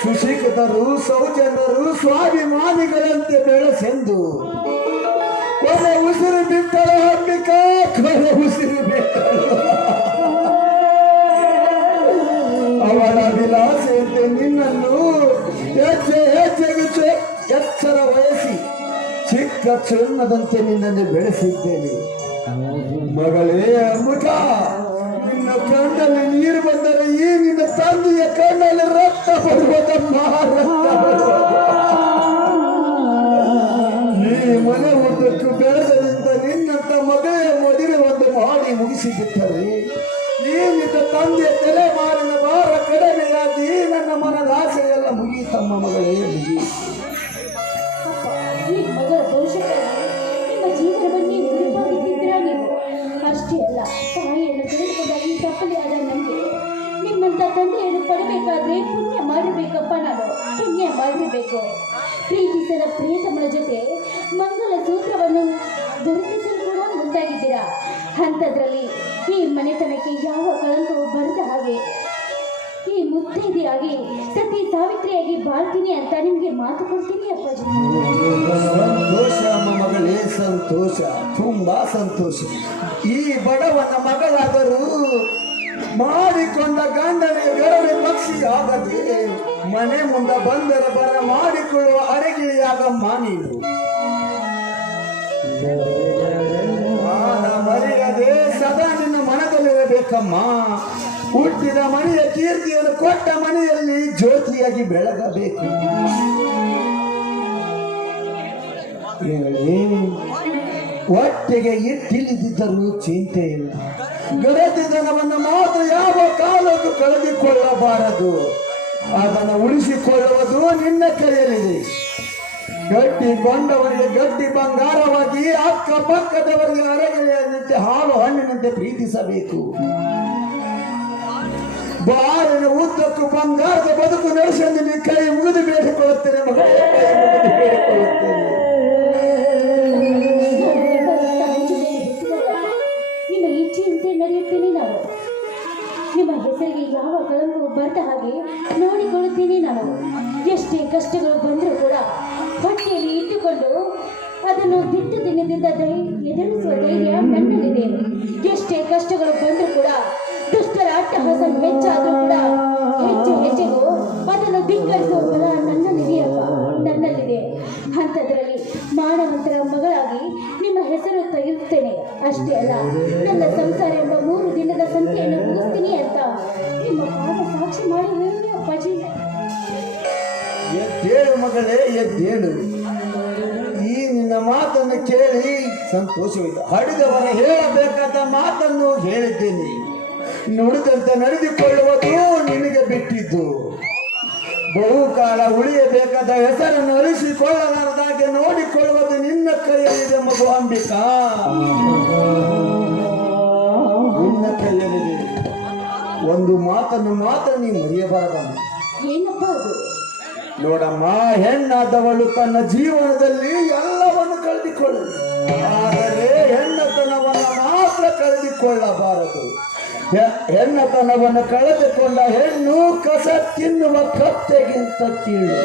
ಸುಶಿಕ್ಷಿತರು ಸೌಜನ್ಯರು ಸ್ವಾಭಿಮಾನಿಗಳಂತೆ ಬೆಳೆಸೆಂದು. ಕೊನೆ ಉಸಿರು ಬಿಟ್ಟಳು ಅಂಬಿಕಾ, ಕೊನೆ ಉಸಿರು ಬಿಟ್ಟಳು. ಅವಳ ವಿಲಾಸೆಯಂತೆ ನಿನ್ನನ್ನು ಹೆಜ್ಜೆ ಹೆಜ್ಜೆಗೆ ಎಚ್ಚರ ವಹಿಸಿ ಚಿಕ್ಕ ಚಿನ್ನದಂತೆ ನಿನ್ನನ್ನು ಬೆಳೆಸಿದ್ದೇನೆ. ಮಗಳೇ ಅಮೃತ, ನಿನ್ನ ಕಣ್ಣಲ್ಲಿ ನೀರು ಬಂದರೆ ಈ ನಿನ್ನ ತಂದೆಯ ಕಣ್ಣಲ್ಲಿ ರಕ್ತ ಬರುವುದಮ್ಮ, ರಕ್ತ ಬರುವುದು. ಈ ಮನೆ ಉದ್ದಕ್ಕೂ ಬೆಳೆದರಿಂದ ನಿನ್ನಂತ ಮಗಳೇ ಮದುವೆ ಒಂದು ಮಾಡಿ ಮುಗಿಸಿಬಿಟ್ಟರೆ ಈ ನಿನ್ನ ತಂದೆಯ ತಲೆಮಾರಿನ ಭಾರ ಕಡಿಮೆಯಾಗಿ ನನ್ನ ಮನದ ಆಸೆ ಎಲ್ಲ ಮುಗಿಯಿತಮ್ಮ ಮಗಳೇ, ಮುಗಿ. ಈ ಮಗಳ ಭವಿಷ್ಯಕ್ಕಾಗಿ ನಿಮ್ಮ ಜೀವನವನ್ನೇ ಮುಡಿಪಾಗಿಟ್ಟಿದ್ದೀರಾ ನೀವು. ಅಷ್ಟೇ ಅಲ್ಲ, ತಾಯಿಯನ್ನು ಕಳೆದುಕೊಂಡಾಗ ಈ ಸಫಲಿಯಾದ ನನಗೆ ನಿಮ್ಮಂತ ತಂದೆಯನ್ನು ಪಡಬೇಕಾದ್ರೆ ಪುಣ್ಯ ಮಾಡಿರ್ಬೇಕಪ್ಪ. ನಾನು ಪುಣ್ಯ ಮಾಡಿರಬೇಕು. ಪ್ರೀತಿಸದ ಪ್ರಿಯತಮನ ಜೊತೆ ಮಂಗಲ ಸೂತ್ರವನ್ನು ದೊರಕಿಸಲು ಕೂಡ ಮುಂದಾಗಿದ್ದೀರಾ. ಅಂಥದ್ರಲ್ಲಿ ಈ ಮನೆತನಕ್ಕೆ ಯಾವ ಕಳಂಕವು ಬರದ ಹಾಗೆ ಈ ಮುತ್ತೈದೆಯಾಗಿ ಸತಿ ಸಾವಿತ್ರಿಯಾಗಿ ಬಾಳ್ತೀನಿ ಅಂತ ನಿಮಗೆ ಮಾತು ಕೊಡ್ತೀನಿ ಅಪ್ಪಾಜಿ. ಸಂತೋಷ ಅಮ್ಮ ಮಗಳೇ, ಸಂತೋಷ, ತುಂಬಾ ಸಂತೋಷ. ಈ ಬಡವನ ಮಗಳಾದರೂ ಮಾಡಿಕೊಂಡ ಗಂಡನಿಗೆ ಗರಡಿ ಪಕ್ಷಿ ಆಗದೆ ಮನೆ ಮುಂದೆ ಬಂದರೆ ಬರ ಮಾಡಿಕೊಳ್ಳುವ ಅರಗಿಳಿಯಾಗಮ್ಮ ನೀನು. ಮಾನ ಮರೆಯದೆ ಸದಾ ನಿನ್ನ ಮನದಲ್ಲಿರಬೇಕಮ್ಮ. ಹುಟ್ಟಿದ ಮನೆಯ ಕೀರ್ತಿಯನ್ನು ಕೊಟ್ಟ ಮನೆಯಲ್ಲಿ ಜ್ಯೋತಿಯಾಗಿ ಬೆಳಗಬೇಕು. ಹೊಟ್ಟೆಗೆ ಇಟ್ಟಿಳಿದಿದ್ದರೂ ಚಿಂತೆ ಇಲ್ಲ. ಗರತಿತನವನ್ನು ಮಾತ್ರ ಯಾವ ಕಾಲಕ್ಕೂ ಕಳೆದುಕೊಳ್ಳಬಾರದು. ಅದನ್ನು ಉಳಿಸಿಕೊಳ್ಳುವುದು ನಿನ್ನ ಕೈಯಲ್ಲಿದೆ. ಗಟ್ಟಿ ಕೊಂಡವರಿಗೆ ಗಟ್ಟಿ ಬಂಗಾರವಾಗಿ, ಅಕ್ಕಪಕ್ಕದವರಿಗೆ ಅರಗಿನಂತೆ ಹಾಲು ಹಣ್ಣಿನಂತೆ ಪ್ರೀತಿಸಬೇಕು. ಬಾರಿನ ಉದ್ದಕ್ಕೂ ಬಂಗಾರದ ಬದುಕು ನಡೆಸಲು ನಿನ್ನ ಕೈ ಮುಗಿದು ಬೇಡಿಕೊಳ್ಳುತ್ತೇನೆ ಮಗಳೇ, ಕೈ ಮುಗಿದು ಬೇಡಿಕೊಳ್ಳುತ್ತೇನೆ. ನಿಮ್ಮ ಇಚ್ಛೆಯಂತೆ ನಡೆಯುತ್ತೇನೆ ನಾನು. ನಿಮ್ಮ ಹೆಸರಿಗೆ ಯಾವ ಕಳಂಕವು ಬರದ ಹಾಗೆ ನೋಡಿಕೊಳ್ಳುತ್ತೇನೆ ನಾನು. ಎಷ್ಟೇ ಕಷ್ಟಗಳು ಬಂದರೂ ಕೂಡ ಹೊಟ್ಟೆಯಲ್ಲಿ ಇಟ್ಟುಕೊಂಡು ಅದನ್ನು ದಿಟ್ಟು ದಿನದಿಂದ ಎದುರಿಸುವ ಧೈರ್ಯ ನನ್ನಲ್ಲಿದೆ. ಎಷ್ಟೇ ಕಷ್ಟಗಳು ಬಂದರೂ ಕೂಡ ದುಷ್ಟರ ಅಟ್ಟಹಾಸ ಮೆಚ್ಚಾದರೂ ಕೂಡ ಹೆಜ್ಜೆ ಹೆಜ್ಜೆಗೂ ಅದನ್ನು ಧಿಕ್ಕರಿಸುವ ಬಲ ನನ್ನಲ್ಲಿದೆಯಪ್ಪ, ನನ್ನಲ್ಲಿದೆ. ಅಂಥದ್ರಲ್ಲಿ ಮಾನವಂತರ ಮಗಳಾಗಿ ನಿಮ್ಮ ಹೆಸರು ತೆಗೆಯುತ್ತೇನೆ. ಅಷ್ಟೇ ಅಲ್ಲ, ನನ್ನ ಸಂಸಾರ ಎಂಬ 3 ದಿನದ ಸಂತೆಯನ್ನು ಮುಗಿಸ್ತೀನಿ ಅಂತ ನಿಮ್ಮ ಪಾದ ಸಾಕ್ಷಿ ಮಾಡಿ ಹೇಳಿ ಅಪ್ಪಾಜಿ. ಎದ್ದೇಳು ಮಗಳೇ, ಎದ್ದೇಳು. ಈ ನಿನ್ನ ಮಾತನ್ನು ಕೇಳಿ ಸಂತೋಷವಿದೆ. ಹಡಿದವರ ಹೇಳಬೇಕಾದ ಮಾತನ್ನು ಹೇಳಿದ್ದೇನೆ. ನುಡಿದಂತೆ ನಡೆದುಕೊಳ್ಳುವುದು ನಿನಗೆ ಬಿಟ್ಟಿದ್ದು. ಬಹುಕಾಲ ಉಳಿಯಬೇಕಾದ ಹೆಸರನ್ನು ಅಳಿಸಿಕೊಳ್ಳಲಾರದಾಗೆ ನೋಡಿಕೊಳ್ಳುವುದು ನಿನ್ನ ಕೈಯಲ್ಲಿದೆ ಮಗು ಅಂಬಿಕಾ, ನಿನ್ನ ಕೈಯಲ್ಲಿದೆ. ಒಂದು ಮಾತನ್ನು ಮಾತ್ರ ನೀ ಮರೆಯಬಾರದಮ್ಮ. ಏನಪ್ಪ ಅದು? ನೋಡಮ್ಮ, ಹೆಣ್ಣಾದವಳು ತನ್ನ ಜೀವನದಲ್ಲಿ ಎಲ್ಲವನ್ನು ಕಳೆದುಕೊಳ್ಳಲು, ಆದರೆ ಹೆಣ್ಣತನವನ್ನು ಮಾತ್ರ ಕಳೆದುಕೊಳ್ಳಬಾರದು. ಹೆಣ್ಣತನವನ್ನು ಕಳೆದುಕೊಂಡ ಹೆಣ್ಣು ಕಸ ತಿನ್ನುವ ಕತ್ತೆಗಿಂತ ಕೀಳು.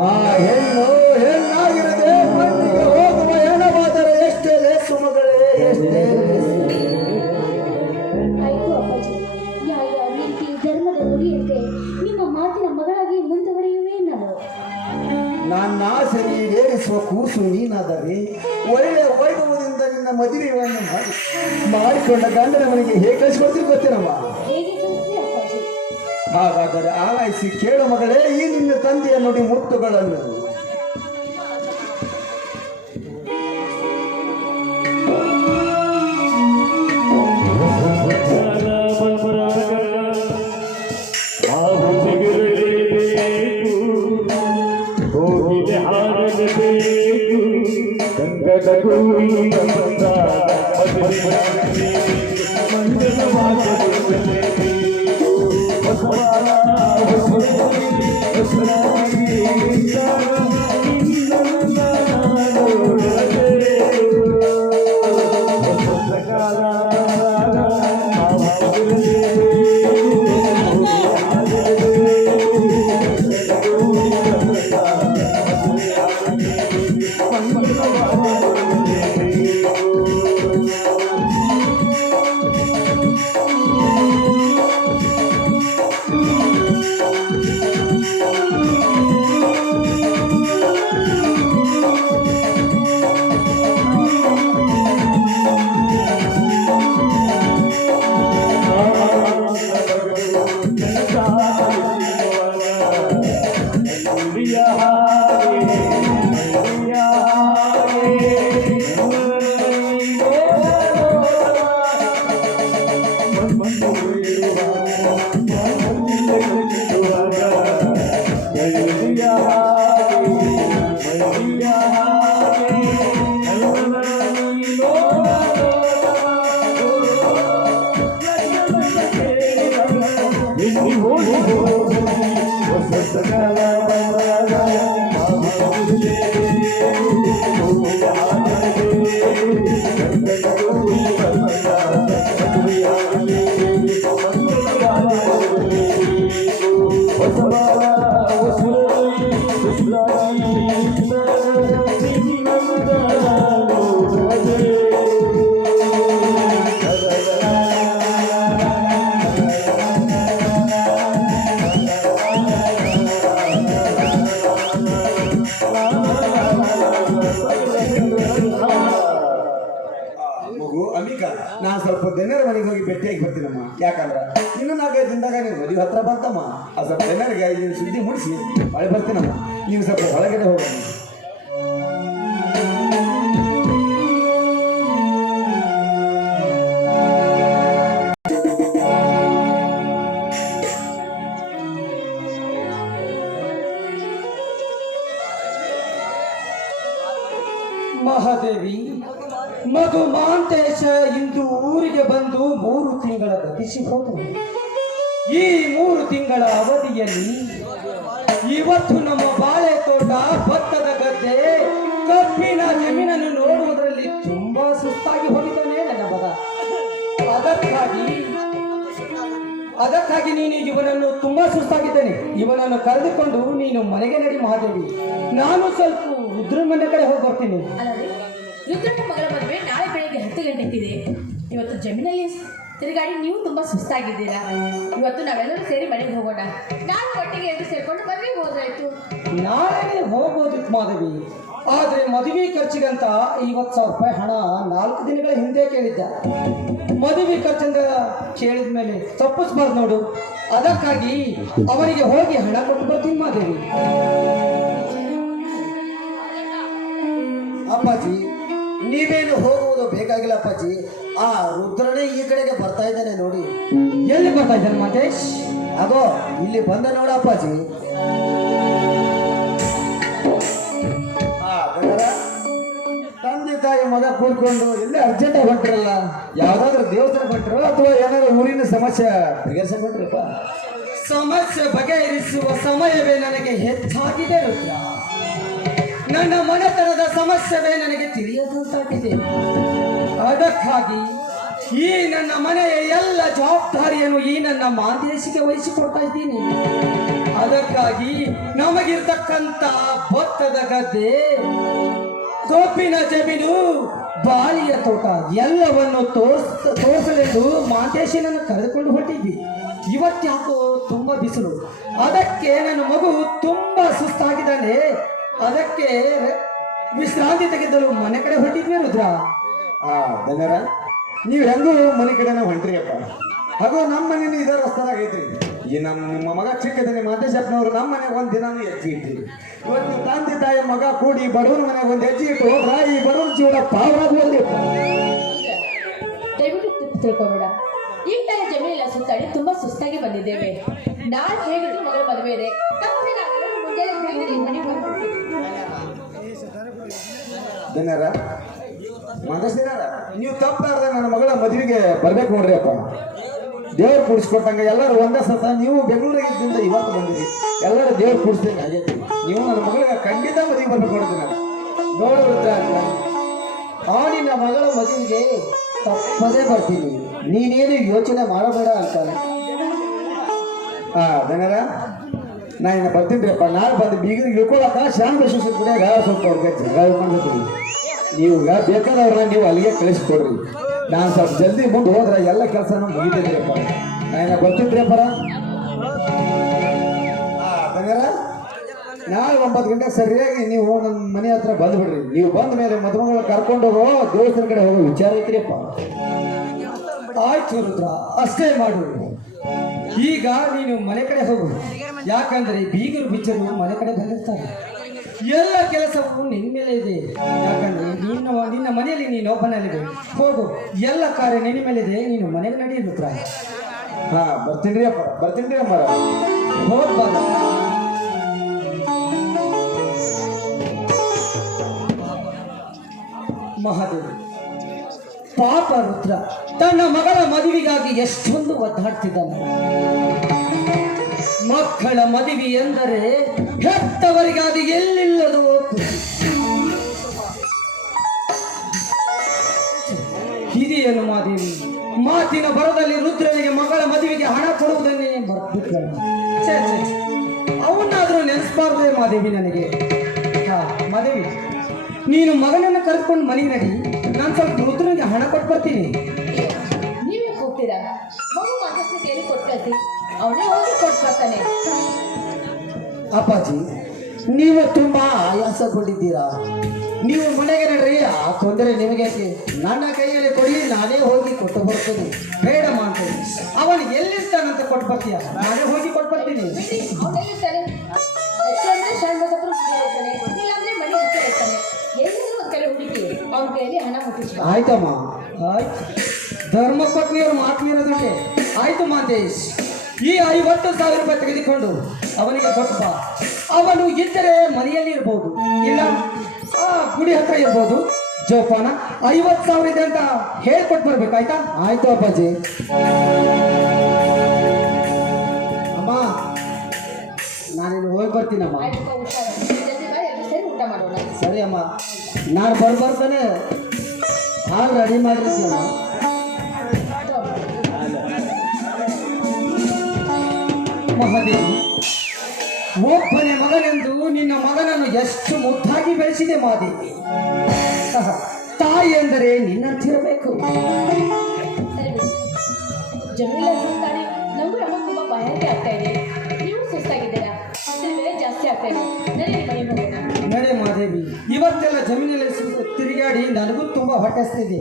ಆ ಹೆಣ್ಣು ಹೆಣ್ಣಾಗಿರದೆ ಮಣ್ಣಿಗೆ ಹೋಗುವ ಹೆಣವಾದರೆ ಎಷ್ಟೇ ಲೇಸು ಮಗಳೇ, ಎಷ್ಟೇ ಆಯ್ತು ಅಪ್ಪಾಜಿ. ನ್ಯಾಯ ನೀತಿ ಧರ್ಮದ ನುಡಿಯಂತೆ ನಿಮ್ಮ ಮಾತಿನ ಮಗಳಾಗಿ ಮುಂದುವರಿಯುವೆ ನಾನು. ನನ್ನ ಆಸೆ ಈಡೇರಿಸುವ ಕೂಸು ನೀನಾದರೆ ಒಳ್ಳೆಯ ವೈಭವದಿಂದ ನಿನ್ನ ಮದುವೆಯನ್ನು ಮಾಡಿಕೊಂಡ ಗಂಡನ ಮನೆಗೆ ಹೇಗೆ ಕಳಿಸ್ಕೊಡ್ತೀರಿ ಗೊತ್ತೇನಮ್ಮ? ಹೇಗೆ ಕಲಿಸ್ಲಿ ಅಪ್ಪಾಜಿ? ಹಾಗಾದರೆ ಆಲೈಸಿ ಕೇಳು ಮಗಳೇ ಈ ನಿನ್ನ ತಂದೆಯ ನುಡಿ ಮುತ್ತುಗಳನ್ನು. ಮಗು ಅಮಿಕಾ, ನಾನು ಸ್ವಲ್ಪ ದಿನರ ಮನೆಗೆ ಹೋಗಿ ಭೇಟಿಯಾಗಿ ಬರ್ತೀನಮ್ಮ. ಯಾಕಂದ್ರೆ ಇನ್ನು 4-5 ದಿನದಾಗ ನೀನು ಮದುವೆ ಹತ್ರ ಬಂತಮ್ಮ. ಆ ಸ್ವಲ್ಪ ದಿನರಿಗೆ ನೀನು ಸುದ್ದಿ ಮುಡಿಸಿ ಮಳೆ ಬರ್ತೀನಮ್ಮ. ನೀವು ಸ್ವಲ್ಪ ಒಳಗಡೆ ಹೋಗೋಣ. ಮಹಾದೇವಿ, ಮಗು ಮಾಂತೇಶ ಇಂದು ಊರಿಗೆ ಬಂದು 3 ತಿಂಗಳ ಗತಿಸಿ ಹೋದನು. ಈ 3 ತಿಂಗಳ ಅವಧಿಯಲ್ಲಿ ಇವತ್ತು ನಮ್ಮ ಬಾಳೆ ತೋಟ, ಭತ್ತದ ಗದ್ದೆ, ಕಬ್ಬಿನ ಜಮೀನನ್ನು ನೋಡುವುದರಲ್ಲಿ ತುಂಬಾ ಸುಸ್ತಾಗಿ ಹೋಗಿದ್ದಾನೆ ನನ್ನ ಮಗ. ಅದಕ್ಕಾಗಿ ನೀನು ಇವನನ್ನು ತುಂಬಾ ಸುಸ್ತಾಗಿದ್ದೇನೆ. ಇವನನ್ನು ಕರೆದುಕೊಂಡು ನೀನು ಮನೆಗೆ ನಡಿ ಮಹಾದೇವಿ. ನಾನು ಸ್ವಲ್ಪ ರುದ್ರ ಮನೆ ಕಡೆ ಹೋಗಿ ಬರ್ತೀನಿ. ಅಲ್ಲದೆ ರುದ್ರನ ಮಗಳ ಮದುವೆ ನಾಳೆ ಬೆಳಗ್ಗೆ 10 ಗಂಟೆಗಿದೆ. ಇವತ್ತು ಜಮೀನಲ್ಲಿ ತಿರುಗಾಡಿ ನೀವು ತುಂಬಾ ಸುಸ್ತಾಗಿದ್ದೀರಾ. ಇವತ್ತು ನಾವೆಲ್ಲರೂ ಸೇರಿ ಮನೆಗೆ ಹೋಗೋಣ. ನಾಳೆ ಒಟ್ಟಿಗೆ ಎದ್ದು ಸೇರ್ಕೊಂಡು ಮದುವೆಗೆ ಹೋದ್ರಾಯ್ತು. ನಾಳೆ ಹೋಗ್ಬೋದಿತ್ತು ಮಾಧವಿ, ಆದ್ರೆ ಮದುವೆ ಖರ್ಚಿಗಂತ 50,000 ರೂಪಾಯಿ ಹಣ 4 ದಿನಗಳ ಹಿಂದೆ ಕೇಳಿದ್ದ. ಮದುವೆ ಖರ್ಚಂದ ಕೇಳಿದ ಮೇಲೆ ತಪ್ಪಿಸ್ಬಾರ್ದು ನೋಡು. ಅದಕ್ಕಾಗಿ ಅವನಿಗೆ ಹೋಗಿ ಹಣ ಕೊಟ್ಟು ಬರ್ತೀನಿ ಮಾಧವಿ. ಅಪ್ಪಾಜಿ, ನೀವೇನು ಹೋಗುವುದು ಬೇಕಾಗಿಲ್ಲ ಅಪ್ಪಾಜಿ. ಆ ರುದ್ರನೇ ಈ ಕಡೆಗೆ ಬರ್ತಾ ಇದ್ದಾನೆ ನೋಡಿ. ಎಲ್ಲಿ ಬರ್ತಾ ಇದ್ದಾನೆ ಮಾತೇಶ್? ಅದೋ ಇಲ್ಲಿ ಬಂದ ನೋಡ ಅಪ್ಪಾಜಿ. ತಂದೆ ತಾಯಿ ಮಗ ಕೂಡ್ಕೊಂಡು ಇಲ್ಲೇ ಅರ್ಜೆಂಟ್ ಆಗಿ ಹೊಂಟ್ರಲ್ಲ. ಯಾವ್ದಾದ್ರು ದೇವಸ್ಥಾನ ಹೊಂಟ್ರು ಅಥವಾ ಏನಾದ್ರು ಊರಿನ ಸಮಸ್ಯೆ ಬಗೆಹರಿಸ್ಕೊಂಡ್ರಪ್ಪ? ಸಮಸ್ಯೆ ಬಗೆಹರಿಸುವ ಸಮಯವೇ ನನಗೆ ಹೆಚ್ಚಾಗಿದೆ ರುದ್ರ. ನನ್ನ ಮನೆತನದ ಸಮಸ್ಯೆವೇ ನನಗೆ ತಿಳಿಯದಂತಾಗಿದೆ. ಅದಕ್ಕಾಗಿ ಈ ನನ್ನ ಮನೆಯ ಎಲ್ಲ ಜವಾಬ್ದಾರಿಯನ್ನು ಈ ನನ್ನ ಮಾಂದೇಶಿಗೆ ವಹಿಸಿಕೊಡ್ತಾ ಇದ್ದೀನಿ. ಅದಕ್ಕಾಗಿ ನಮಗಿರ್ತಕ್ಕಂಥ ಭತ್ತದ ಗದ್ದೆ, ಕಬ್ಬಿನ ಜಮೀನು, ಬಾಳಿಯ ತೋಟ ಎಲ್ಲವನ್ನು ತೋರಿಸಲೆಂದು ಮಾಂತೇಶನನ್ನು ಕರೆದುಕೊಂಡು ಹೊರಟಿದ್ವಿ. ಇವತ್ತ್ಯಾಕೋ ತುಂಬಾ ಬಿಸಿಲು. ಅದಕ್ಕೆ ನನ್ನ ಮಗು ತುಂಬಾ ಸುಸ್ತಾಗಿದ್ದಾನೆ. ಅದಕ್ಕೆ ವಿಶ್ರಾಂತಿ ತೆಗೆದಲು ಮನೆ ಕಡೆ ಹೊರಟಿದ್ವಿ ರುದ್ರ. ಧನ್ಯರ, ನೀವು ಹೆಂಗೂ ಮನೆ ಕಡೆನ ಹೊಂಟ್ರಿ ಅಪ್ಪ. ಹಾಗೂ ನಮ್ಮ ಮನೇನು ಇದೇ ರಸ್ತೆದಾಗ ಐತ್ರಿ. ಈ ನಿಮ್ಮ ಮಗ ಚಿಕ್ಕದನೆ ಮಾದೇಶಪ್ಪನವರು ನಮ್ಮ ಮನೆಗೆ ಒಂದು ದಿನಾನು ಹೆಜ್ಜೆ ಇಟ್ಟಿರಿ. ಇವತ್ತು ತಂದೆ ತಾಯಿ ಮಗ ಕೂಡಿ ಬಡವನ ಮನೆಗೆ ಒಂದು ಹೆಜ್ಜೆ ಇಟ್ಟು ಹೋದ್ರ ಈ ಬಡವನ ಜೀವನ ಪಾವರಾಗಿ ಹೋಗ್ಲಿ. ದಯವಿಟ್ಟು ತಪ್ಪು ತಿಳ್ಕೊಬೇಡ. ಈಗ ತಾನೇ ಜಮೀನೆಲ್ಲ ಸುತ್ತಾಡಿ ತುಂಬಾ ಸುಸ್ತಾಗಿ ಬಂದಿದ್ದೇವೆ. ನಾಳೆ ಹೇಗಿದ್ರು ಮಗಳ ಮದುವೆ ಇದೆ. ತಪ್ಪದೆ ನಾವೆಲ್ಲರೂ ಮುಂಜಾನೆ ಬೇಗ ಈ ಮನೆಗೆ ಬರ್ತೀವಿ. ಧನ್ಯರ, ಮಾದೇಶರ, ನೀವು ತಪ್ಪಾರ್ದ ನನ್ನ ಮಗಳ ಮದುವೆಗೆ ಬರ್ಬೇಕು ನೋಡ್ರಿ ಅಪ್ಪ. ದೇವ್ರು ಕೂಡಿಸ್ಕೊಟ್ಟಂಗ ಎಲ್ಲರೂ ಒಂದೇ ಸತ ನೀವು ಬೆಂಗಳೂರಿಗಿದ್ದಿಂದ ಇವತ್ತು ಬಂದಿರಿ. ಎಲ್ಲರೂ ದೇವ್ರು ಕೂಡಿಸ್ದಂಗೆ ಆಗೈತಿ. ನೀವು ನನ್ನ ಮಗಳಿಗೆ ಖಂಡಿತ ಮದುವೆ ಬರ್ಬೇಕು ನೋಡಿದ್ರಿ. ನಾನು ನೋಡುವುದ್ರ ನಿನ್ನ ಮಗಳ ಮದುವೆಗೆ ತಪ್ಪದೇ ಬರ್ತೀನಿ. ನೀನೇನು ಯೋಚನೆ ಮಾಡಬೇಡ ಅಂತಾನೆ. ಧನ್ಯರ, ನಾ ಇನ್ನು ಬರ್ತೀನಿ ಅಪ್ಪ. ನಾಳೆ ಬಂದು ಬೀಗರಿಗೆ ಇಳ್ಕೊಳಕ ಶಾಂತ ಶಿಕ್ಷಣ ಕೂಡ ಸ್ವಲ್ಪ ಅವ್ರಿಗೆ ಜಗಳ ಮಾಡ್ಬೇಕು. ನೀವು ಬೇಕಾದವ್ರನ್ನ ನೀವು ಅಲ್ಲಿಗೆ ಕಳಿಸ್ಕೊಡ್ರಿ. ನಾನು ಸ್ವಲ್ಪ ಜಲ್ದಿ ಮುಂದೆ ಹೋದ್ರೆ ಎಲ್ಲ ಕೆಲಸನೂ ಮುಗಿತೈತ್ರಿ ಅಪ್ಪ. ನಾ ಇನ್ನು ಬರ್ತಿದ್ರಿ ಅಪ್ಪರ. ಧನ್ಯರ, ನಾಳೆ 9 ಗಂಟೆಗೆ ಸರಿಯಾಗಿ ನೀವು ನನ್ನ ಮನೆ ಹತ್ರ ಬಂದ್ಬಿಡ್ರಿ. ನೀವು ಬಂದ ಮೇಲೆ ಮದುಮಗಳ ಕರ್ಕೊಂಡು ಹೋಗೋ ದೇವಸ್ಥಾನ ಕಡೆ ಹೋಗೋ ವಿಚಾರ ಐತ್ರಿ ಅಪ್ಪ. ಆಯ್ತು ರುದ್ರ, ಅಷ್ಟೇ ಮಾಡು. ಈಗ ನೀನು ಮನೆ ಕಡೆ ಹೋಗು. ಯಾಕಂದ್ರೆ ಬೀಗರು ಬಿಚ್ಚರು ಮನೆ ಕಡೆ ಬಂದಿರ್ತಾರೆ. ಎಲ್ಲ ಕೆಲಸವು ನಿನ್ನ ಮೇಲೆ ಇದೆ. ಯಾಕಂದ್ರೆ ನಿನ್ನ ಮನೆಯಲ್ಲಿ ನೀನು ಒಬ್ಬನಲ್ಲಿದೆ. ಹೋಗು, ಎಲ್ಲ ಕಾರ್ಯ ನಿನ್ನ ಮೇಲಿದೆ. ನೀನು ಮನೆಗೆ ನಡಿ ರುದ್ರ. ಹಾ ಬರ್ತೀನಿ ಅಪ್ಪ, ಬರ್ತೀನಿ ಅಮ್ಮ. ಹೋಗ್ಬಾರ ಮಹಾದೇವಿ, ಪಾಪ ರುದ್ರ ತನ್ನ ಮಗಳ ಮದುವೆಗಾಗಿ ಎಷ್ಟೊಂದು ಒದ್ದಾಡ್ತಿದ್ದಾನೆ. ಮಕ್ಕಳ ಮದುವೆ ಎಂದರೆ ಹೆತ್ತವರಿಗೆ ಅದು ಎಲ್ಲಿಲ್ಲದೋ ಖುಷಿ. ಹಿರಿಯನು ಮಾದೇವಿ ಮಾತಿನ ಬರದಲ್ಲಿ ರುದ್ರನಿಗೆ ಮಗಳ ಮದುವೆಗೆ ಹಣ ಕೊಡುವುದನ್ನೇ ಮರೆತು ಅವನ್ನಾದ್ರೂ ನೆನೆಸ್ಬಾರ್ದೇ ಮಾದೇವಿ ನನಗೆ. ಹಾ ಮಾದೇವಿ, ನೀನು ಮಗನನ್ನು ಕರೆದುಕೊಂಡು ಮನೆಗೆ ನಡಿ, ನಾನು ಸ್ವಲ್ಪ ರುದ್ರನಿಗೆ ಹಣ ಕೊಟ್ಟು ಬರ್ತೀನಿ. ನೀವೇ ಹೋಗ್ತೀರಾ? ಮಗು ಮಾತಷ್ಟು ಕೇಳಿ ಕೊಟ್ಟು ಕಳ್ಸಿ, ಅವನೇ ಹೋಗಿ ಕೊಟ್ಟು ಬರ್ತಾನೆ. ಅಪ್ಪಾಜಿ, ನೀವು ತುಂಬಾ ಆಯಾಸಗೊಂಡಿದ್ದೀರಾ. ನೀವು ಮನೆಗೆ ನಡ್ರಿ, ಆ ತೊಂದರೆ ನಿಮಗೆ. ನನ್ನ ಕೈಯಲ್ಲಿ ಕೊಡಿ, ನಾನೇ ಹೋಗಿ ಕೊಟ್ಟು ಬರ್ತೇನೆ. ಬೇಡ ಮಾಡ್ತೇನೆ, ಅವನು ಎಲ್ಲಿರ್ತಾನಂತ ಕೊಟ್ಟು ಬರ್ತೀಯ, ನಾನೇ ಹೋಗಿ ಕೊಟ್ಟು ಬರ್ತೀನಿ. ಬಿಡಿ, ಅವನೆಲ್ಲಿರ್ತಾನೆ? ಹೆಚ್ಚಂದ್ರೆ ಶಾಂತಪುರ ಇರ್ತಾನೆ, ಇಲ್ಲಾಂದ್ರೆ ಮನೆ ಹತ್ರ ಇರ್ತಾನೆ. ಎಲ್ಲರೂ ಒಂದು ಕಡೆ ಹುಡುಕಿ ಅವನ ಕೈಯಲ್ಲಿ ಹಣ ಮುಟ್ಟಿಸ್ಬ. ಆಯ್ತಮ್ಮ, ಆಯ್ತು. ಧರ್ಮ ಪತ್ನಿಯವರು ಮಾತನಿರೋದಿಲ್ಲ. ಆಯ್ತು ಮಾತೇಶ್, ಈ 50,000 ರೂಪಾಯಿ ತೆಗೆದುಕೊಂಡು ಅವನಿಗೆ ಕೊಟ್ಟು ಬಾ. ಅವನು ಇದ್ದರೆ ಮನೆಯಲ್ಲಿ ಇರ್ಬೋದು, ಇಲ್ಲ ಗುಡಿ ಹತ್ರ ಇರ್ಬೋದು. ಜೋಪಾನ 50,000 ಇದೆ ಅಂತ ಹೇಳ್ಕೊಟ್ಟು ಬರ್ಬೇಕಾಯ್ತಾ? ಆಯ್ತು ಅಪ್ಪಾಜಿ. ಅಮ್ಮ, ನಾನಿನ್ನು ಹೋಗಿ ಬರ್ತೀನಮ್ಮ. ಆಯ್ತಪ್ಪ, ಹುಷಾರು. ಜಲ್ದಿ ಬಾ, ಎಲ್ಲರೂ ಸೇರಿ ಊಟ ಮಾಡೋಣ. ಸರಿ ಅಮ್ಮ, ನಾನು ಬರ್ಬರ್ತಾನೆ ಹಾಲು ರೆಡಿ ಮಾಡಿರ್ತೀಯಮ್ಮ. ಮಹಾದೇವಿ, ಒಬ್ಬನೇ ಮಗನೆಂದು ನಿನ್ನ ಮಗನನ್ನು ಎಷ್ಟು ಮುದ್ದಾಗಿ ಬೆಳೆಸಿದೆ ಮಾದೇವಿ. ತಾಯಿ ಎಂದರೆ ನಿನ್ನಂತಿರಬೇಕು. ಸರಿ ಬಿಡಿ. ಜಮೀಲ ಸುಸ್ತಾನೆ, ನಮಗೂ ನಮಗೆ ತುಂಬ ಭಯಕ್ಕೆ ಆಗ್ತಾ ಇದೆ. ನೀವು ಸುಸ್ತಾಗಿದ್ದೀರಾ, ಅದ್ರ ಬೆಲೆ ಜಾಸ್ತಿ ಆಗ್ತಾ ಇದೆ. ನಡೀರಿ ಮನೆಗೆ ಹೋಗೋಣ. ನಡೆ ಮಾದೇವಿ, ಇವತ್ತೆಲ್ಲ ಜಮೀನಲ್ಲಿ ತಿರುಗಾಡಿ ನನಗೂ ತುಂಬ ಹೊಟ್ಟೆ ಹಸ್ತಿದೆ.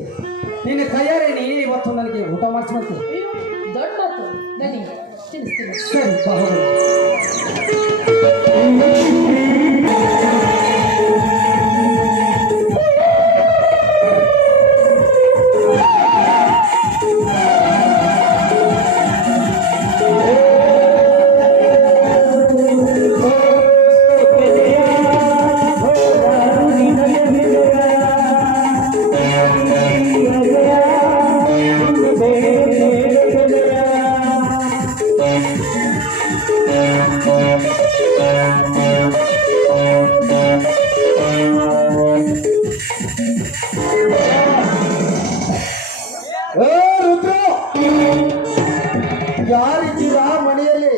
ನಿನ್ನ ಕೈಯಾರೆ ನೀ ಇವತ್ತು ನನಗೆ ಊಟ ಮಾಡಿಸ್ಬೇಕು. ಅಯ್ಯೋ, ದೊಡ್ಡ ಮಾತು. ಬನ್ನಿ, ತಿನ್ನಿಸ್ತೀನಿ. ಸರಿ ಬಾ ಹೋಗೋಣ. ರುದ್ರ, ಯಾರಿದ್ದೀರಾ ಮನೆಯಲ್ಲಿ?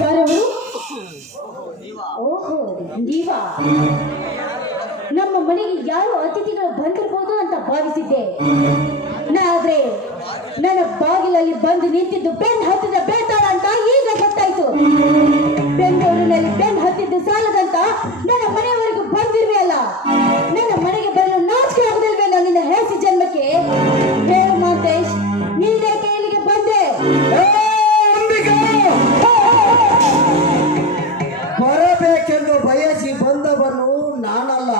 ಯಾರವರು? ಓಹೋ, ನೀವಾ? ನಮ್ಮ ಮನೆಗೆ ಯಾರು ಅತಿಥಿಗಳು ಬಂದಿರ್ಬೋದು ಅಂತ ಭಾವಿಸಿದ್ದೆ. ಆದ್ರೆ ನನ್ನ ಬಾಗಿಲಲ್ಲಿ ಬಂದು ನಿಂತಿದ್ದು ಬೆನ್ ಹತ್ತಿದ ಬೇತಾಳ ಅಂತ ಈಗ ಗೊತ್ತಾಯ್ತು. ಬೆಂಗಳೂರಿನಲ್ಲಿ ಬೆನ್ ಹತ್ತಿದ್ದು ಸಾಲದಂತ ನನ್ನ ಮನೆಯವರೆಗೂ ಬಂದಿರ್ವೆ ಅಲ್ಲ. ನನ್ನ ಮನೆಗೆ ಬರಲು ನಾಚಿಕೆ ಆಗುದಿಲ್ವೇನೋ ನಿನ್ನ ಹೇಸಿ ಜನ್ಮಕ್ಕೆ? ಹೇಳು ಮಾತೇಶ್, ನೀನೇಕೆ ಇಲ್ಲಿಗೆ ಬಂದೆ? ಬರಬೇಕೆಂದು ಬಯಸಿ ಬಂದವನು ನಾನಲ್ಲ.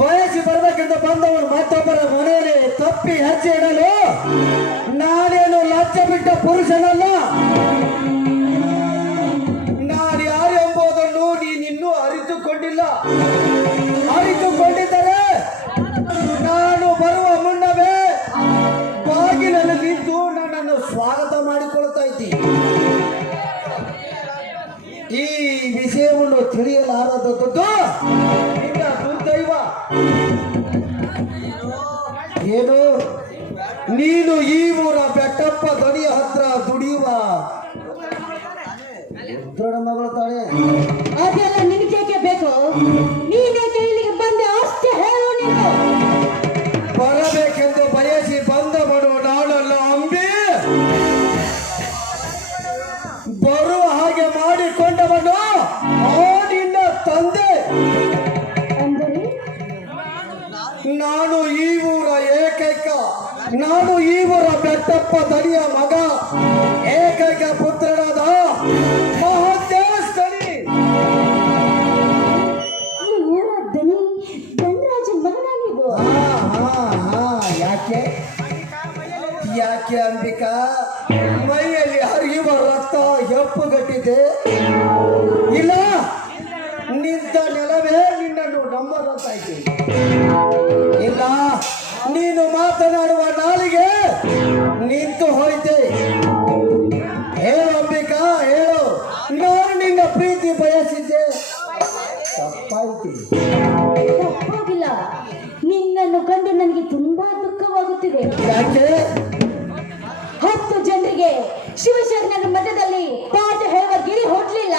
ಬಯಸಿ ಬರಬೇಕೆಂದು ಬಂದವನು ಮತ್ತೊಬ್ಬರ ಮನೆಯಲ್ಲಿ ತಪ್ಪಿ ಹೆಜ್ಜೆ ಇಡಲು ನಾನೇನು ಲಜ್ಜೆ ಬಿಟ್ಟ ಪುರುಷನಲ್ಲ. ನಾನು ಯಾರು ಎಂಬುದನ್ನು ನೀನಿನ್ನೂ ಅರಿತುಕೊಂಡಿಲ್ಲ. ಅರಿತುಕೊಂಡಿದ್ದರೆ ನಾನು ಬರುವ ಮುನ್ನವೇ ಬಾಗಿಲಲ್ಲಿ ನಿಂತು ನನ್ನನ್ನು ಸ್ವಾಗತ ಮಾಡಿಕೊಳ್ತಾ ಇದ್ದಿ. ಈ ವಿಷಯವನ್ನು ತಿಳಿಯಲಾರದದ್ದು ನಿನ್ನ ದುರ್ದೈವ. ಏನು, ನೀನು ಈ ಊರ ಬೆಟ್ಟಪ್ಪ ದಣಿಯ ಹತ್ರ ದುಡಿಯುವ ರುದ್ರನ ಮಗಳು ತಾನೆ? ಅದೆಲ್ಲ ನಿನಗೇಕೆ ಬೇಕು? ನೀನೇಕೆ ಇಲ್ಲಿಗೆ ಬಂದೆ ಅಷ್ಟೇ ಹೇಳು. ನೀನು ಬರಬೇಕೆಂದು ಬಯಸಿ ಬಂದ ನಾನು ಇವರ ಬೆಟ್ಟಪ್ಪ ದಣಿಯ ಮಗ, ಏಕೈಕ ಪುತ್ರನಾದ ಮಹೋದ್ದೇಶನಿ. ಇವರ ದನಿ ಧನರಾಜನ್ ಮಗನ ನೀವು? ಯಾಕೆ ಯಾಕೆ ಅಂಬಿಕಾ? ಮೈಯಲ್ಲಿ ಹರಿಯುವ ರಕ್ತ ಹೆಪ್ಪುಗಟ್ಟಿದೆ. ಇಲ್ಲ, ನಿಂತ ನೆಲವೇ ನಿನ್ನನ್ನು ನಂಬದಂತಾಯ್ತು. ಇಲ್ಲ, ನೀನು ಮಾತನಾಡುವ ನಾಲಿಗೆ ನಿಂತು ಹೋಯ್ತೆ. ಹೇಳು ಅಂಬಿಕಾ, ಹೇಳು. ನಾನು ನಿನ್ನ ಪ್ರೀತಿ ಬಯಸಿದ್ದೆ, ತಪ್ಪಾಯ್ತು. ತಪ್ಪಾಗಿಲ್ಲ. ನಿನ್ನನ್ನು ಕಂಡು ನನಗೆ ತುಂಬಾ ದುಃಖವಾಗುತ್ತಿದೆ. ಯಾಕೆ? 10 ಜನರಿಗೆ ಶಿವಶರಣರ ಮಠದಲ್ಲಿ ಪಾಠ ಹೇಳುವ ಗಿರಿ ಹೊಡ್ಲಿಲ್ಲ,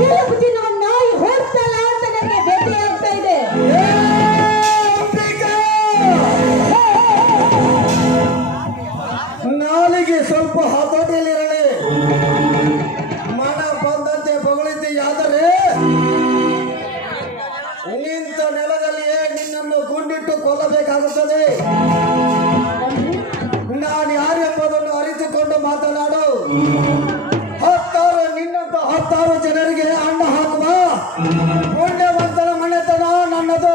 ಕೆಲವು ತಿನ್ನುವ ನಾಯಿ ಹೊಡ್ತಲ್ಲ ಅಂತ ನನಗೆ ಬೇಸರ ಆಗ್ತಾ ಇದೆ. ನಾಲಿಗೆ ಸ್ವಲ್ಪ ಹತೋಟಿಯಲ್ಲಿರಲಿ. ಮನ ಬಂದಂತೆ ಬಗಳಿದ್ದೀಯಾದರೆ ನಿಂತ ನೆಲದಲ್ಲಿಯೇ ನಿನ್ನನ್ನು ಗುಂಡಿಟ್ಟು ಕೊಲ್ಲಬೇಕಾಗುತ್ತದೆ. ನಾನು ಯಾರೆಂಬುದನ್ನು ಅರಿತುಕೊಂಡು ಮಾತನಾಡು. 10 ಜನರಿಗೆ ಅನ್ನ ಹಾಕುವ ಪುಣ್ಯವಂತನ ಮನೆತನ ನನ್ನದು.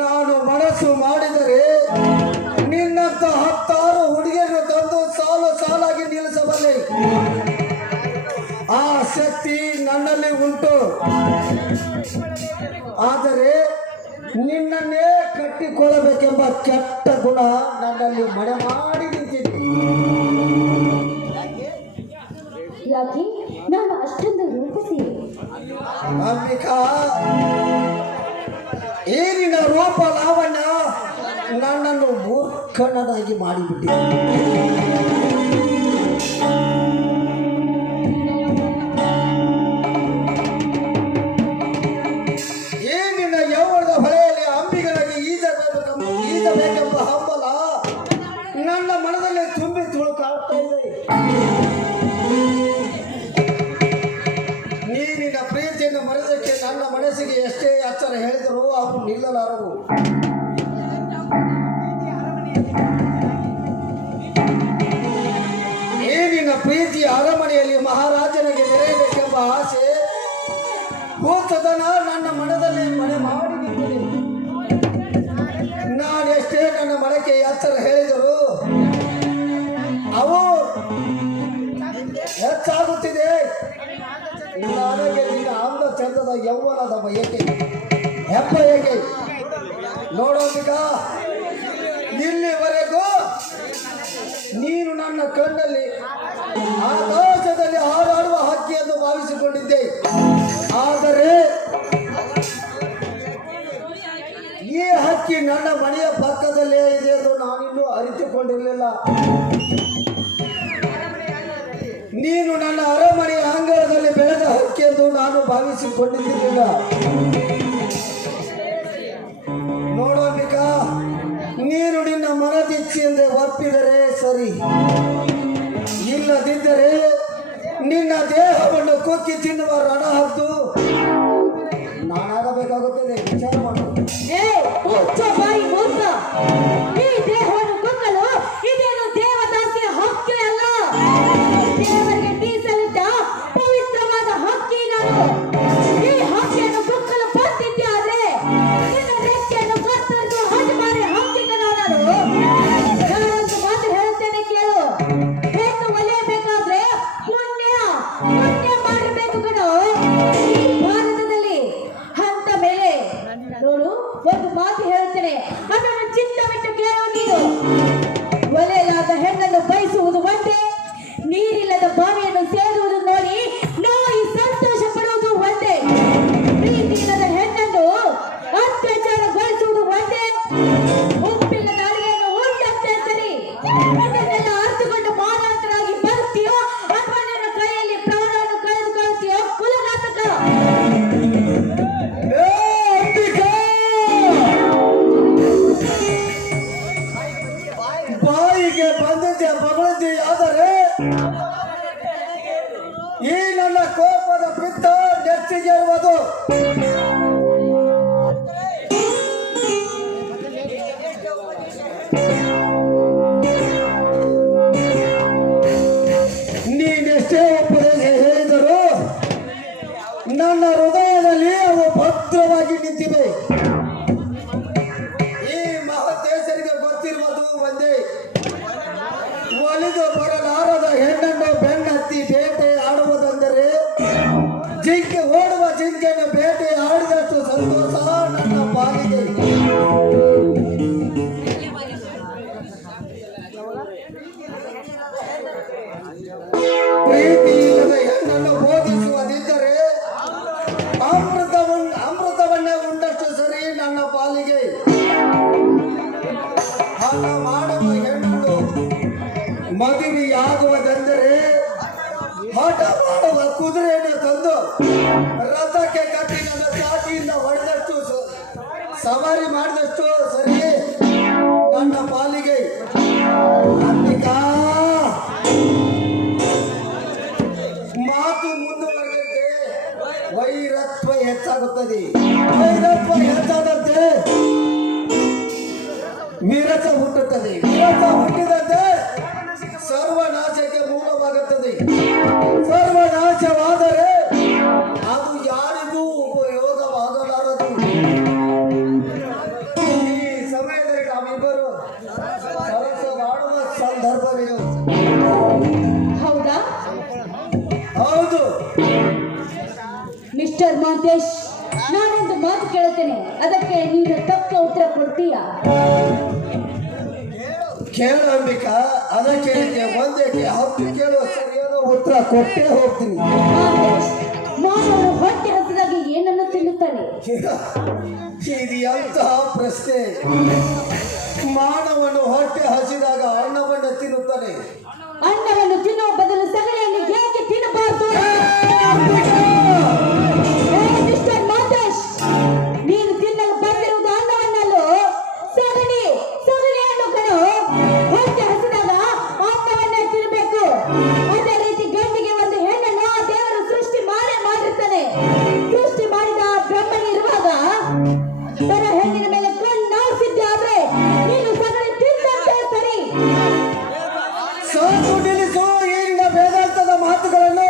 ನಾನು ಮನಸ್ಸು ಮಾಡಿದರೆ ನಿನ್ನಂತ 10 ಹುಡುಗಿಯರು ತಂದು ಸಾಲು ಸಾಲಾಗಿ ನಿಲ್ಲಿಸಬಲ್ಲೆ. ಆ ಶಕ್ತಿ ನನ್ನಲ್ಲಿ ಉಂಟು. ಆದರೆ ನಿನ್ನನ್ನೇ ಕಟ್ಟಿಕೊಳ್ಳಬೇಕೆಂಬ ಕೆಟ್ಟ ಗುಣ ನನ್ನಲ್ಲಿ ಮನೆ ಮಾಡಿ ನಿಂತಿದೆ. ಯಾಕೆ ನಾನು ಅಷ್ಟೊಂದು ರೂಪಿಸಿ? ಅಂಬಿಕಾ, ಈ ನಿನ್ನ ರೂಪ ಲಾವಣ್ಯ ನನ್ನನ್ನು ಮೂರ್ಖನದಾಗಿ ಮಾಡಿಬಿಟ್ಟಿದೆ. ಈ ನಿನ್ನ ಯೌವನದ ಹೊಳೆಯಲ್ಲಿ ಅಂಬಿಗನಾಗಿ ಈಜಬೇಕೆಂಬ ಹಂಬಲ ನನ್ನ ಮನದಲ್ಲಿ ತುಂಬಿ ತುಳುಕಾಡ್ತಾ ಇದೆ. ನೀನಿನ ಪ್ರೀತಿಯನ್ನು ಮರೆದಕ್ಕೆ ನನ್ನ ಮನಸ್ಸಿಗೆ ಎಷ್ಟೇ ಎಚ್ಚರ ಹೇಳಿದರೂ ಅವು ನಿಲ್ಲಲಾರವು. ಈ ನಿನ್ನ ಪ್ರೀತಿಯ ಅರಮನೆಯಲ್ಲಿ ಮಹಾರಾಜನಿಗೆ ಮೆರೆಯಬೇಕೆಂಬ ಆಸೆ ಕೂತದನ ನನ್ನ ಮನದಲ್ಲಿ ಮನೆ ಮಾಡಿ ನಿಂತಿದೆ. ನಾನೆಷ್ಟೇ ನನ್ನ ಮನಕ್ಕೆ ಎಚ್ಚರ ಹೇಳಿದರು ಅವು ಹೆಚ್ಚಾಗುತ್ತಿದೆ. ನನಗೆ ನಿನ್ನ ಅಂದ ಚಂದದ ಯೌವನದ ಬಯಕೆ ಹೆಬ್ಬಯಕೆ ನೋಡೋದಿಗ. ಇಲ್ಲಿವರೆಗೂ ನೀನು ನನ್ನ ಕಣ್ಣಲ್ಲಿ ಆಕಾಶದಲ್ಲಿ ಹಾರಾಡುವ ಹಕ್ಕಿಯನ್ನು ಭಾವಿಸಿಕೊಂಡಿದ್ದೆ. ಆದರೆ ಈ ಹಕ್ಕಿ ನನ್ನ ಮನೆಯ ಪಕ್ಕದಲ್ಲೇ ಇದೆ ಎಂದು ನಾನಿನ್ನೂ ಅರಿತುಕೊಂಡಿರಲಿಲ್ಲ. ನೀನು ನನ್ನ ಅರಮನೆಯ ಅಂಗಳದಲ್ಲಿ ಬೆಳೆದ ಹಕ್ಕಿ ಎಂದು ನಾನು ಭಾವಿಸಿಕೊಂಡಿದ್ದಿರಲಿಲ್ಲ. ನೋಡೋಬಿಕಾ, ನೀನು ನಿನ್ನ ಮನದಿಚ್ಛೆಯಂತೆ ಒಪ್ಪಿದರೆ ಸರಿ, ಇಲ್ಲದಿದ್ದರೆ ನಿನ್ನ ದೇಹವನ್ನು ಕೊಕ್ಕಿ ತಿನ್ನುವ ರಣ ಹದ್ದು ನಾನಾಗಬೇಕಾಗುತ್ತದೆ. ವಿಚಾರ ಮಾಡು. ಈ ದೇಹವನ್ನು ಕೊಕ್ಕಲು ಇದೇನು ದೇವದಾಸಿಯ ಹಕ್ಕಿ ಅಲ್ಲ, ದೇವರಿಗೆ ಮೀಸಲಿದ್ದ ಪವಿತ್ರವಾದ ಹಕ್ಕಿ ನಾನು. ಈ ಹಕ್ಕಿಯನ್ನು ಕೊಕ್ಕಲು ಬಂದಿದ್ದೆ ಆದ್ರೆ ನಿನ್ನ ರೆಕ್ಕೆಯನ್ನು ಕತ್ತರಿಸುವ ಹಜಮಾರಿ ಹಕ್ಕಿಗನಾದ ನಾನೊಂದು ಮಾತು ಹೇಳುತ್ತೇನೆ ಕೇಳು. ಹೆಣ್ಣು ಒಲೆಯಬೇಕಾದ್ರೆ ಪುಣ್ಯ ಮಾಡಿರ್ಬೇಕು ಕಣೋ ಈ ಭಾರತದಲ್ಲಿ. ಅಂತ ಮೇಲೆ ನೋಡು, ಒಂದು ಮಾತು ಹೇಳುತ್ತೇನೆ, ಅದನ್ನು ಚಿತ್ತವಿಟ್ಟು ಕೇಳೋ ನೀನು. ಒಲೆಯಲಾದ ಹೆಣ್ಣನ್ನು ಬಯಸುವುದು ಒಂದೇ, ನೀರಿಲ್ಲದ ಬಾವಿಯನ್ನು ಸೇರುವುದು ನೋಡಿ ನೋಡಿ ಸಂತೋಷ ಪಡುವುದು ಒಂದೇ. ಪ್ರೀತಿ ಇಲ್ಲದ ಹೆಣ್ಣನ್ನು ಅತ್ಯಾಚಾರಗೊಳಿಸುವುದು ಒಂದೇ. ಉಪ್ಪಿನ ನಾಲಿಗೆಯನ್ನು ಉಂಟಂತೆ ಸರಿ. ಇದನ್ನೆಲ್ಲ ಅರ್ಥಕೊಂಡು ಮಾನಾಂತರಾಗಿ ಬರ್ತೀಯೋ ಅಥವಾ ನಿನ್ನ ಕೈಯಲ್ಲಿ ಪ್ರಾಣವನ್ನು ಕಳೆದುಕೊಳ್ತೀಯೋ ಕುಲಘಾತಕ. ನನ್ನ ಮಾಡುವ ಹೆಣ್ಣು ಮದುವೆಯಾಗುವುದೆಂದರೆ ಆಟ ಮಾಡುವ ಕುದುರೆಯನ್ನು ತಂದು ರಥಕ್ಕೆ ಕಟ್ಟಿ ನನ್ನ ಚಾಟಿಯಿಂದ ಹೊಡೆದಷ್ಟು ಸವಾರಿ ಮಾಡಿದಷ್ಟು ಸರಿ ನನ್ನ ಪಾಲಿಗೆ. ಅಂಬಿಕಾ, ಮಾತು ಮುಂದುವರೆದಂತೆ ವೈರತ್ವ ಹೆಚ್ಚಾಗುತ್ತದೆ. ವೈರತ್ವ ಹೆಚ್ಚಾದಂತೆ ವಿರಸ ಹುಟ್ಟುತ್ತದೆ. ವಿರಸ ಹುಟ್ಟಿದಂತೆ ಸರ್ವನಾಶಕ್ಕೆ ಮೂಲವಾಗುತ್ತದೆ. ಸರ್ವನಾಶವಾದರೆ ಅದು ಯಾರಿಗೂ ಉಪಯೋಗವಾಗಲಾರದು. ಈ ಸಮಯದಲ್ಲಿ ನಾವಿಬ್ಬರು ಸರಸವಾಡುವ ಸಂದರ್ಭವಿದು. ಹೌದಾ ಹೌದು. ಮಿಸ್ಟರ್ ಮಾಂತೇಶ್, ನಾನೊಂದು ಮಾತು ಕೇಳುತ್ತೇನೆ, ಅದಕ್ಕೆ ನೀನು ತಕ್ಕ ಉತ್ತರ ಕೊಡ್ತೀಯಾ? ಕೇಳು ಅಂಬಿಕಾ, ಅದಕ್ಕೆ ಒಂದೇ ಹತ್ತು ಕೇಳುವ ಸರಿಯಾದ ಉತ್ತರ ಕೊಟ್ಟೇ ಹೋಗ್ತೀನಿ. ಮಾಂತೇಶ್, ಮಾನವರು ಹೊಟ್ಟೆ ಹಸಿದಾಗಿ ಏನನ್ನು ತಿನ್ನುತ್ತಾನೆ? ಇದು ಎಂತಹ ಪ್ರಶ್ನೆ? ಮಾನವನು ಹೊಟ್ಟೆ ಹಸಿದಾಗ ಅನ್ನವನ್ನು ತಿನ್ನುತ್ತಾನೆ. ಅನ್ನವನ್ನು ತಿನ್ನುವ ಬದಲು ಸಗಣಿಯನ್ನು ಏಕೆ ತಿನ್ನಬಾರದು? ಮಿಸ್ಟರ್ ಮಾಂತೇಶ್, ನೀನು ತಿನ್ನಲು ಬಂದಿರುವುದು ಅನ್ನವನ್ನಲ್ಲೋ ಸಗಣಿ ಸಗಣಿಯನ್ನು ಕಣೋ. ಹೊಟ್ಟೆ ಹಸಿದಾಗ ಅನ್ನವನ್ನೇ ತಿನ್ನಬೇಕು. ಅದೇ ರೀತಿ ಗಂಡಿಗೆ ಒಂದು ಹೆಣ್ಣನ್ನು ಆ ದೇವರು ಸೃಷ್ಟಿ ಮಾಡಿರ್ತಾನೆ. ಸೃಷ್ಟಿ ಮಾಡಿದ ಬ್ರಹ್ಮನಿರುವಾಗ ಬರ ಹೆಣ್ಣಿನ ಮೇಲೆ ಕಣ್ಣಾಡ್ಸಿದ್ದೆ ಆದ್ರೆ ನೀನು ಸಗಣಿ ತಿಂದಂತೆ ಸರಿ. ಸಾಕು ನಿಲ್ಲಿಸು ಈಗಿನ ವೇದಾಂತದ ಮಾತುಗಳನ್ನು.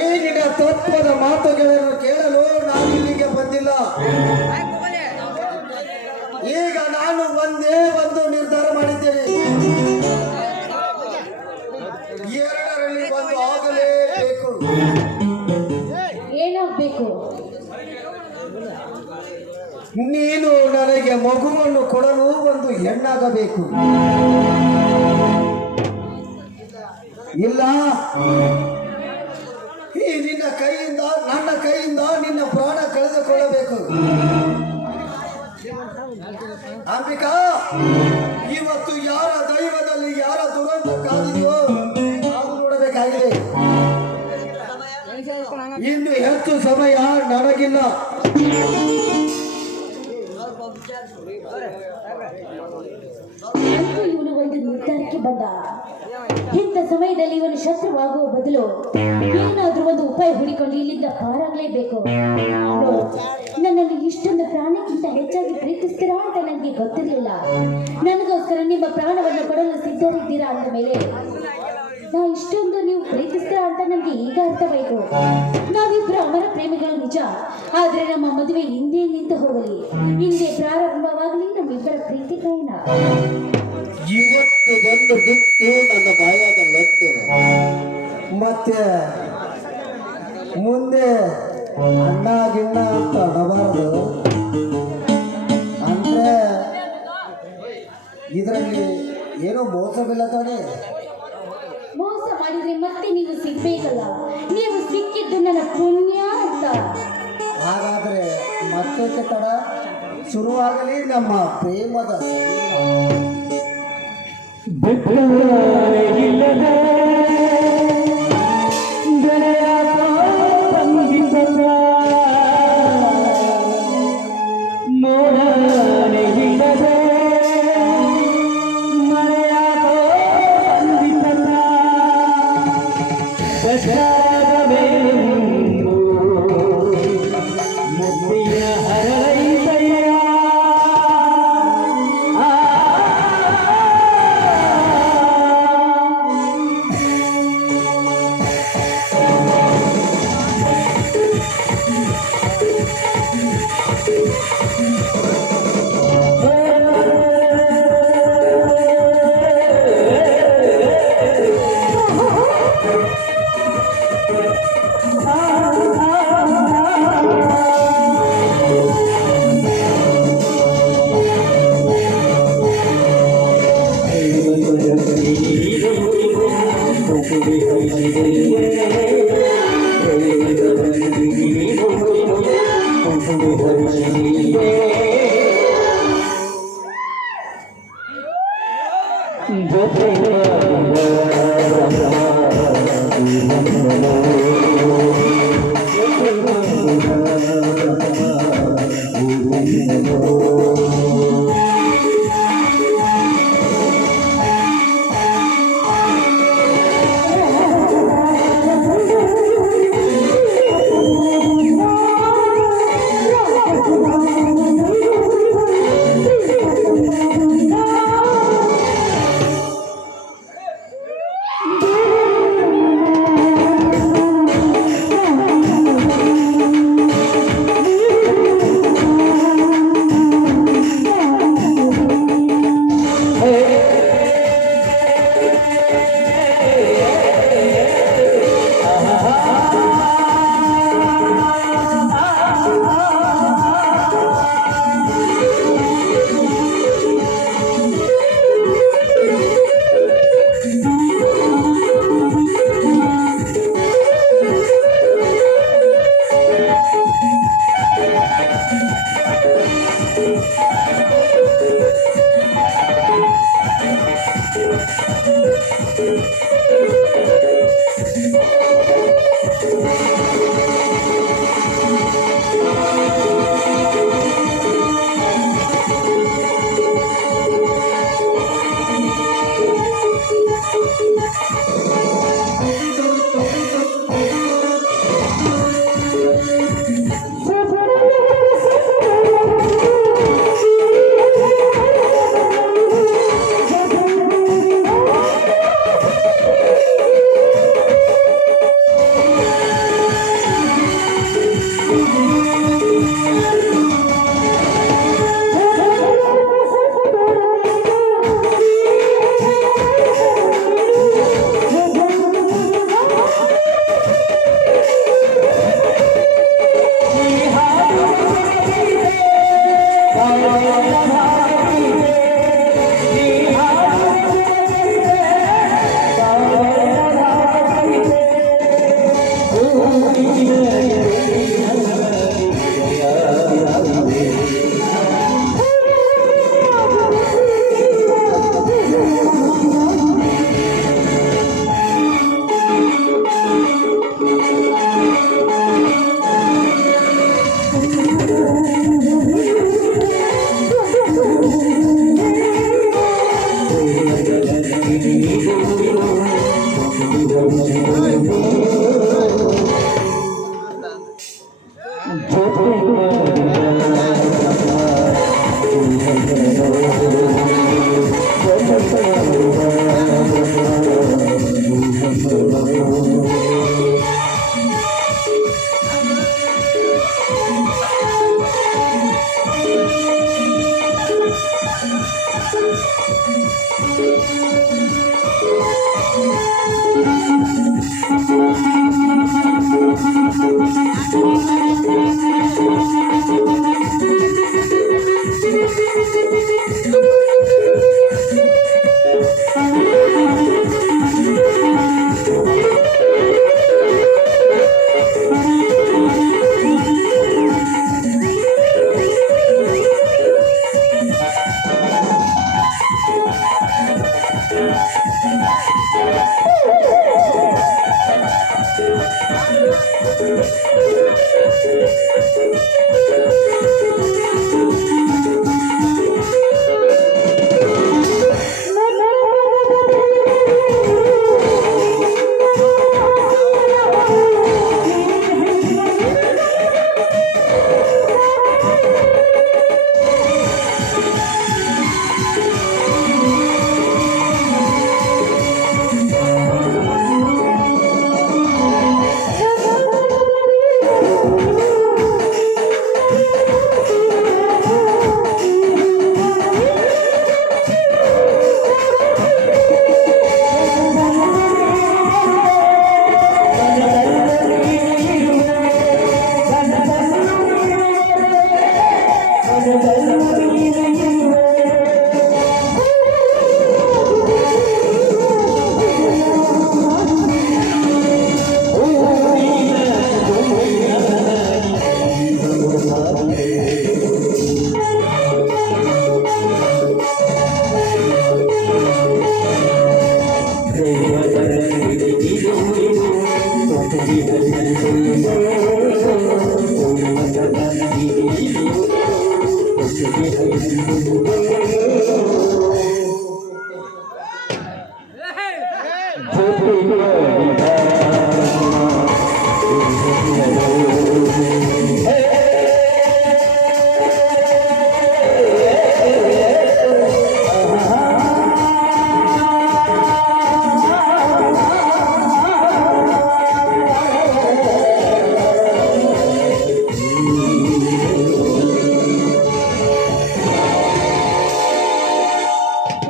ಈಗಿನ ತತ್ವದ ಮಾತುಗಳನ್ನು ಕೇಳಲು ನಾನು ಇಲ್ಲಿಗೆ ಬಂದಿಲ್ಲ. ಈಗ ನಾನು ಒಂದೇ ಒಂದು ನಿರ್ಧಾರ ಮಾಡಿದ್ದೇನೆ. ಎರಡರಲ್ಲಿ ಒಂದು ಆಗಲೇಬೇಕು. ಏನಾಗ್ಬೇಕು? ನೀನು ನನಗೆ ಮಗುವನ್ನು ಕೊಡಲು ಒಂದು ಹೆಣ್ಣಾಗಬೇಕು. ಇಲ್ಲ ಈ ನಿನ್ನ ಕೈಯಿಂದ ನನ್ನ ಕೈಯಿಂದ ನಿನ್ನ ಪ್ರಾಣ ಕಳೆದುಕೊಳ್ಳಬೇಕು. ಅಂಬಿಕಾ, ಇವತ್ತು ಯಾರ ದೈವದಲ್ಲಿ ಯಾರ ದುರಂತ ಕಾದಿದೆಯೋ ಅದು ನೋಡಬೇಕಾಗಿದೆ. ಇನ್ನು ಹೆಚ್ಚು ಸಮಯ ನನಗಿಲ್ಲ. ಅಂತೂ ಇವನು ಒಂದು ನಿರ್ಧಾರಕ್ಕೆ ಬಂದ. ಇಂಥ ಸಮಯದಲ್ಲಿ ಇವನು ಶತ್ರುವಾಗುವ ಬದಲು ಏನಾದ್ರೂ ಒಂದು ಉಪಾಯ ಹುಡಿಕೊಂಡು ಇಲ್ಲಿಂದ ಪಾರಾಗಲೇಬೇಕು. ನನ್ನನ್ನು ಇಷ್ಟೊಂದು ಪ್ರಾಣಕ್ಕಿಂತ ಹೆಚ್ಚಾಗಿ ಪ್ರೀತಿಸ್ತೀರಾ ಅಂತ ನನಗೆ ಗೊತ್ತಿರಲಿಲ್ಲ. ನನಗೋಸ್ಕರ ನಿಮ್ಮ ಪ್ರಾಣವನ್ನು ಕೊಡಲು ಸಿದ್ಧರಿದ್ದೀರಾ ಅಂದ ಮೇಲೆ ನಾ ಇಷ್ಟೊಂದು ನೀವು ಪ್ರೀತಿಸ್ತೀರಾ ಅಂತ ನನಗೆ ಈಗ ಅರ್ಥವಾಯಿತು. ನಾವಿಬ್ರು ಅಮರ ಪ್ರೇಮಿಗಳು ನಿಜ, ಆದ್ರೆ ನಮ್ಮ ಮದುವೆ ಹಿಂದೆ ನಿಂತು ಹೋಗಲಿ, ಹಿಂದೆ ಪ್ರಾರಂಭವಾಗಲಿ ನಮ್ಮಿಬ್ಬರ ಪ್ರೀತಿ ಪ್ರಯಾಣ. ಇವತ್ತು ಬಂದು ಬಿಟ್ಟು ನನ್ನ ಬಾಯಾಗ ಲತ್ತು ಮತ್ತೆ ಮುಂದೆ ಅಣ್ಣ ಗಿಣ್ಣ ಅಂತ ಅನ್ನಬಾರದು. ಅಂದ್ರೆ ಇದರಲ್ಲಿ ಏನೋ ಮೋಸವಿಲ್ಲ ತಾನೇ? ಮೋಸ ಮಾಡಿದ್ರೆ ಮತ್ತೆ ನೀವು ಸಿಗ್ಬೇಕಲ್ಲ. ನೀವು ಸಿಕ್ಕಿದ್ದು ನನ್ನ ಪುಣ್ಯ ಅಂತ. ಹಾಗಾದ್ರೆ ಮತ್ತೆ ತಡ ಶುರುವಾಗಲಿ ನಮ್ಮ ಪ್ರೇಮದ ಇಲ್ಲದೆ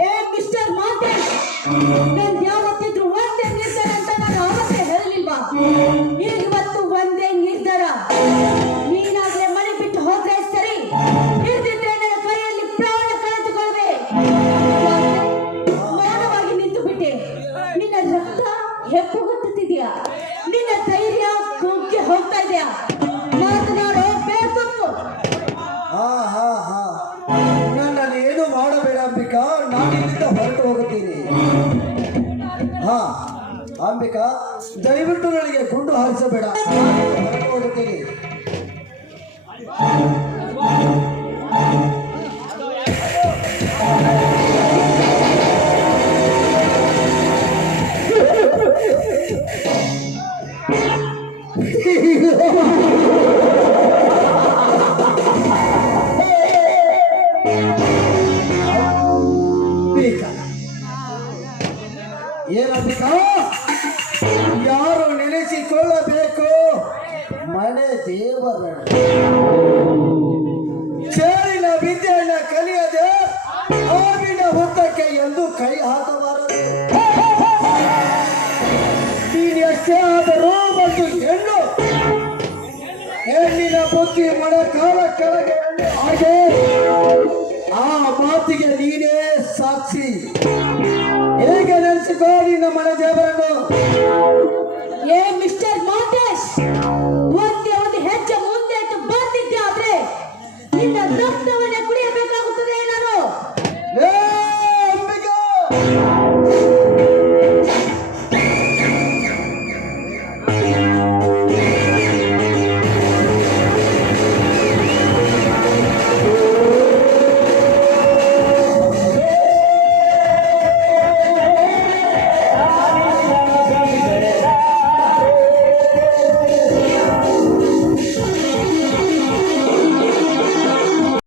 ಏ ಮಿಸ್ಟರ್ ಮಾರ್ಟಿನ್, ನನ್ ಯಾವತ್ತಿದ್ರು ಒಂದೇ ನಿರ್ಧಾರ ಅಂತ ನಾನು ಅವತ್ತೇ ಹೇಳಲಿಲ್ವಾ? ಇವತ್ತು ಒಂದೇ ನಿರ್ಧಾರ. ನೀನಾಗ್ಲೇ ಮನೆ ಬಿಟ್ಟು ಹೋದ್ರೆ ಸರಿ, ಇಲ್ದಿದ್ರೆ ನನ್ನ ಕೈಯಲ್ಲಿ ಪ್ರಾಣ ಕಳೆದುಕೊಳ್ಳುವೆ. ಮೌನವಾಗಿ ನಿಂತು ಬಿಟ್ಟೆ. ನಿನ್ನ ರಕ್ತ ಹೆಪ್ಪುಗಟ್ಟುತ್ತಿದೆಯಾ? ನಿನ್ನ ಧೈರ್ಯ ಕುಗ್ಗಿ ಹೋಗ್ತಾ ಇದೆಯಾ? ಮಾತನಾಡೋ ಬೇಕು. ಹಾ ಹಾ ಹಾ ನನ್ನನ್ನು ಏನು ಮಾಡಬೇಡ ಅಂಬಿಕಾ, ನಾನು ಇಲ್ಲಿಂದ ಹೊರಟು ಹೋಗುತ್ತೀನಿ. ಹಾ ಅಂಬಿಕಾ, ದಯವಿಟ್ಟು ನನಗೆ ಗುಂಡು ಹಾರಿಸಬೇಡ, ನಾನು ಹೊರಟು ಹೋಗುತ್ತೀನಿ. ಅಂಬಿಕಾ, ಏನಂಬಿಕಾ, ಯಾರು ನೆನೆಸಿಕೊಳ್ಳಬೇಕು? ಮನೆ ದೇವರ ಚೇಳಿನ ವಿದ್ಯೆಯನ್ನ ಕಲಿಯದೆ ಹಾವಿನ ಹುತ್ತಕ್ಕೆ ಎಂದು ಕೈ ಹಾಕಬಾರದು. ನೀನು ಎಷ್ಟೇ ಆದರೂ ಒಂದು ಹೆಣ್ಣು, ಹೆಣ್ಣಿನ ಬುದ್ಧಿ ಮೊಣಕಾಲ ಕೆಳಗೆ ಹಾಗೆ ಆ ಮಾತಿಗೆ ನೀನೇ ಸಾಕ್ಷಿ. ಹೇಗೆ ನೆನೆಸಿಕೋ ನಿನ್ನ ಮನೆ ದೇವರನ್ನು. ಏ ಮಿಸ್ಟರ್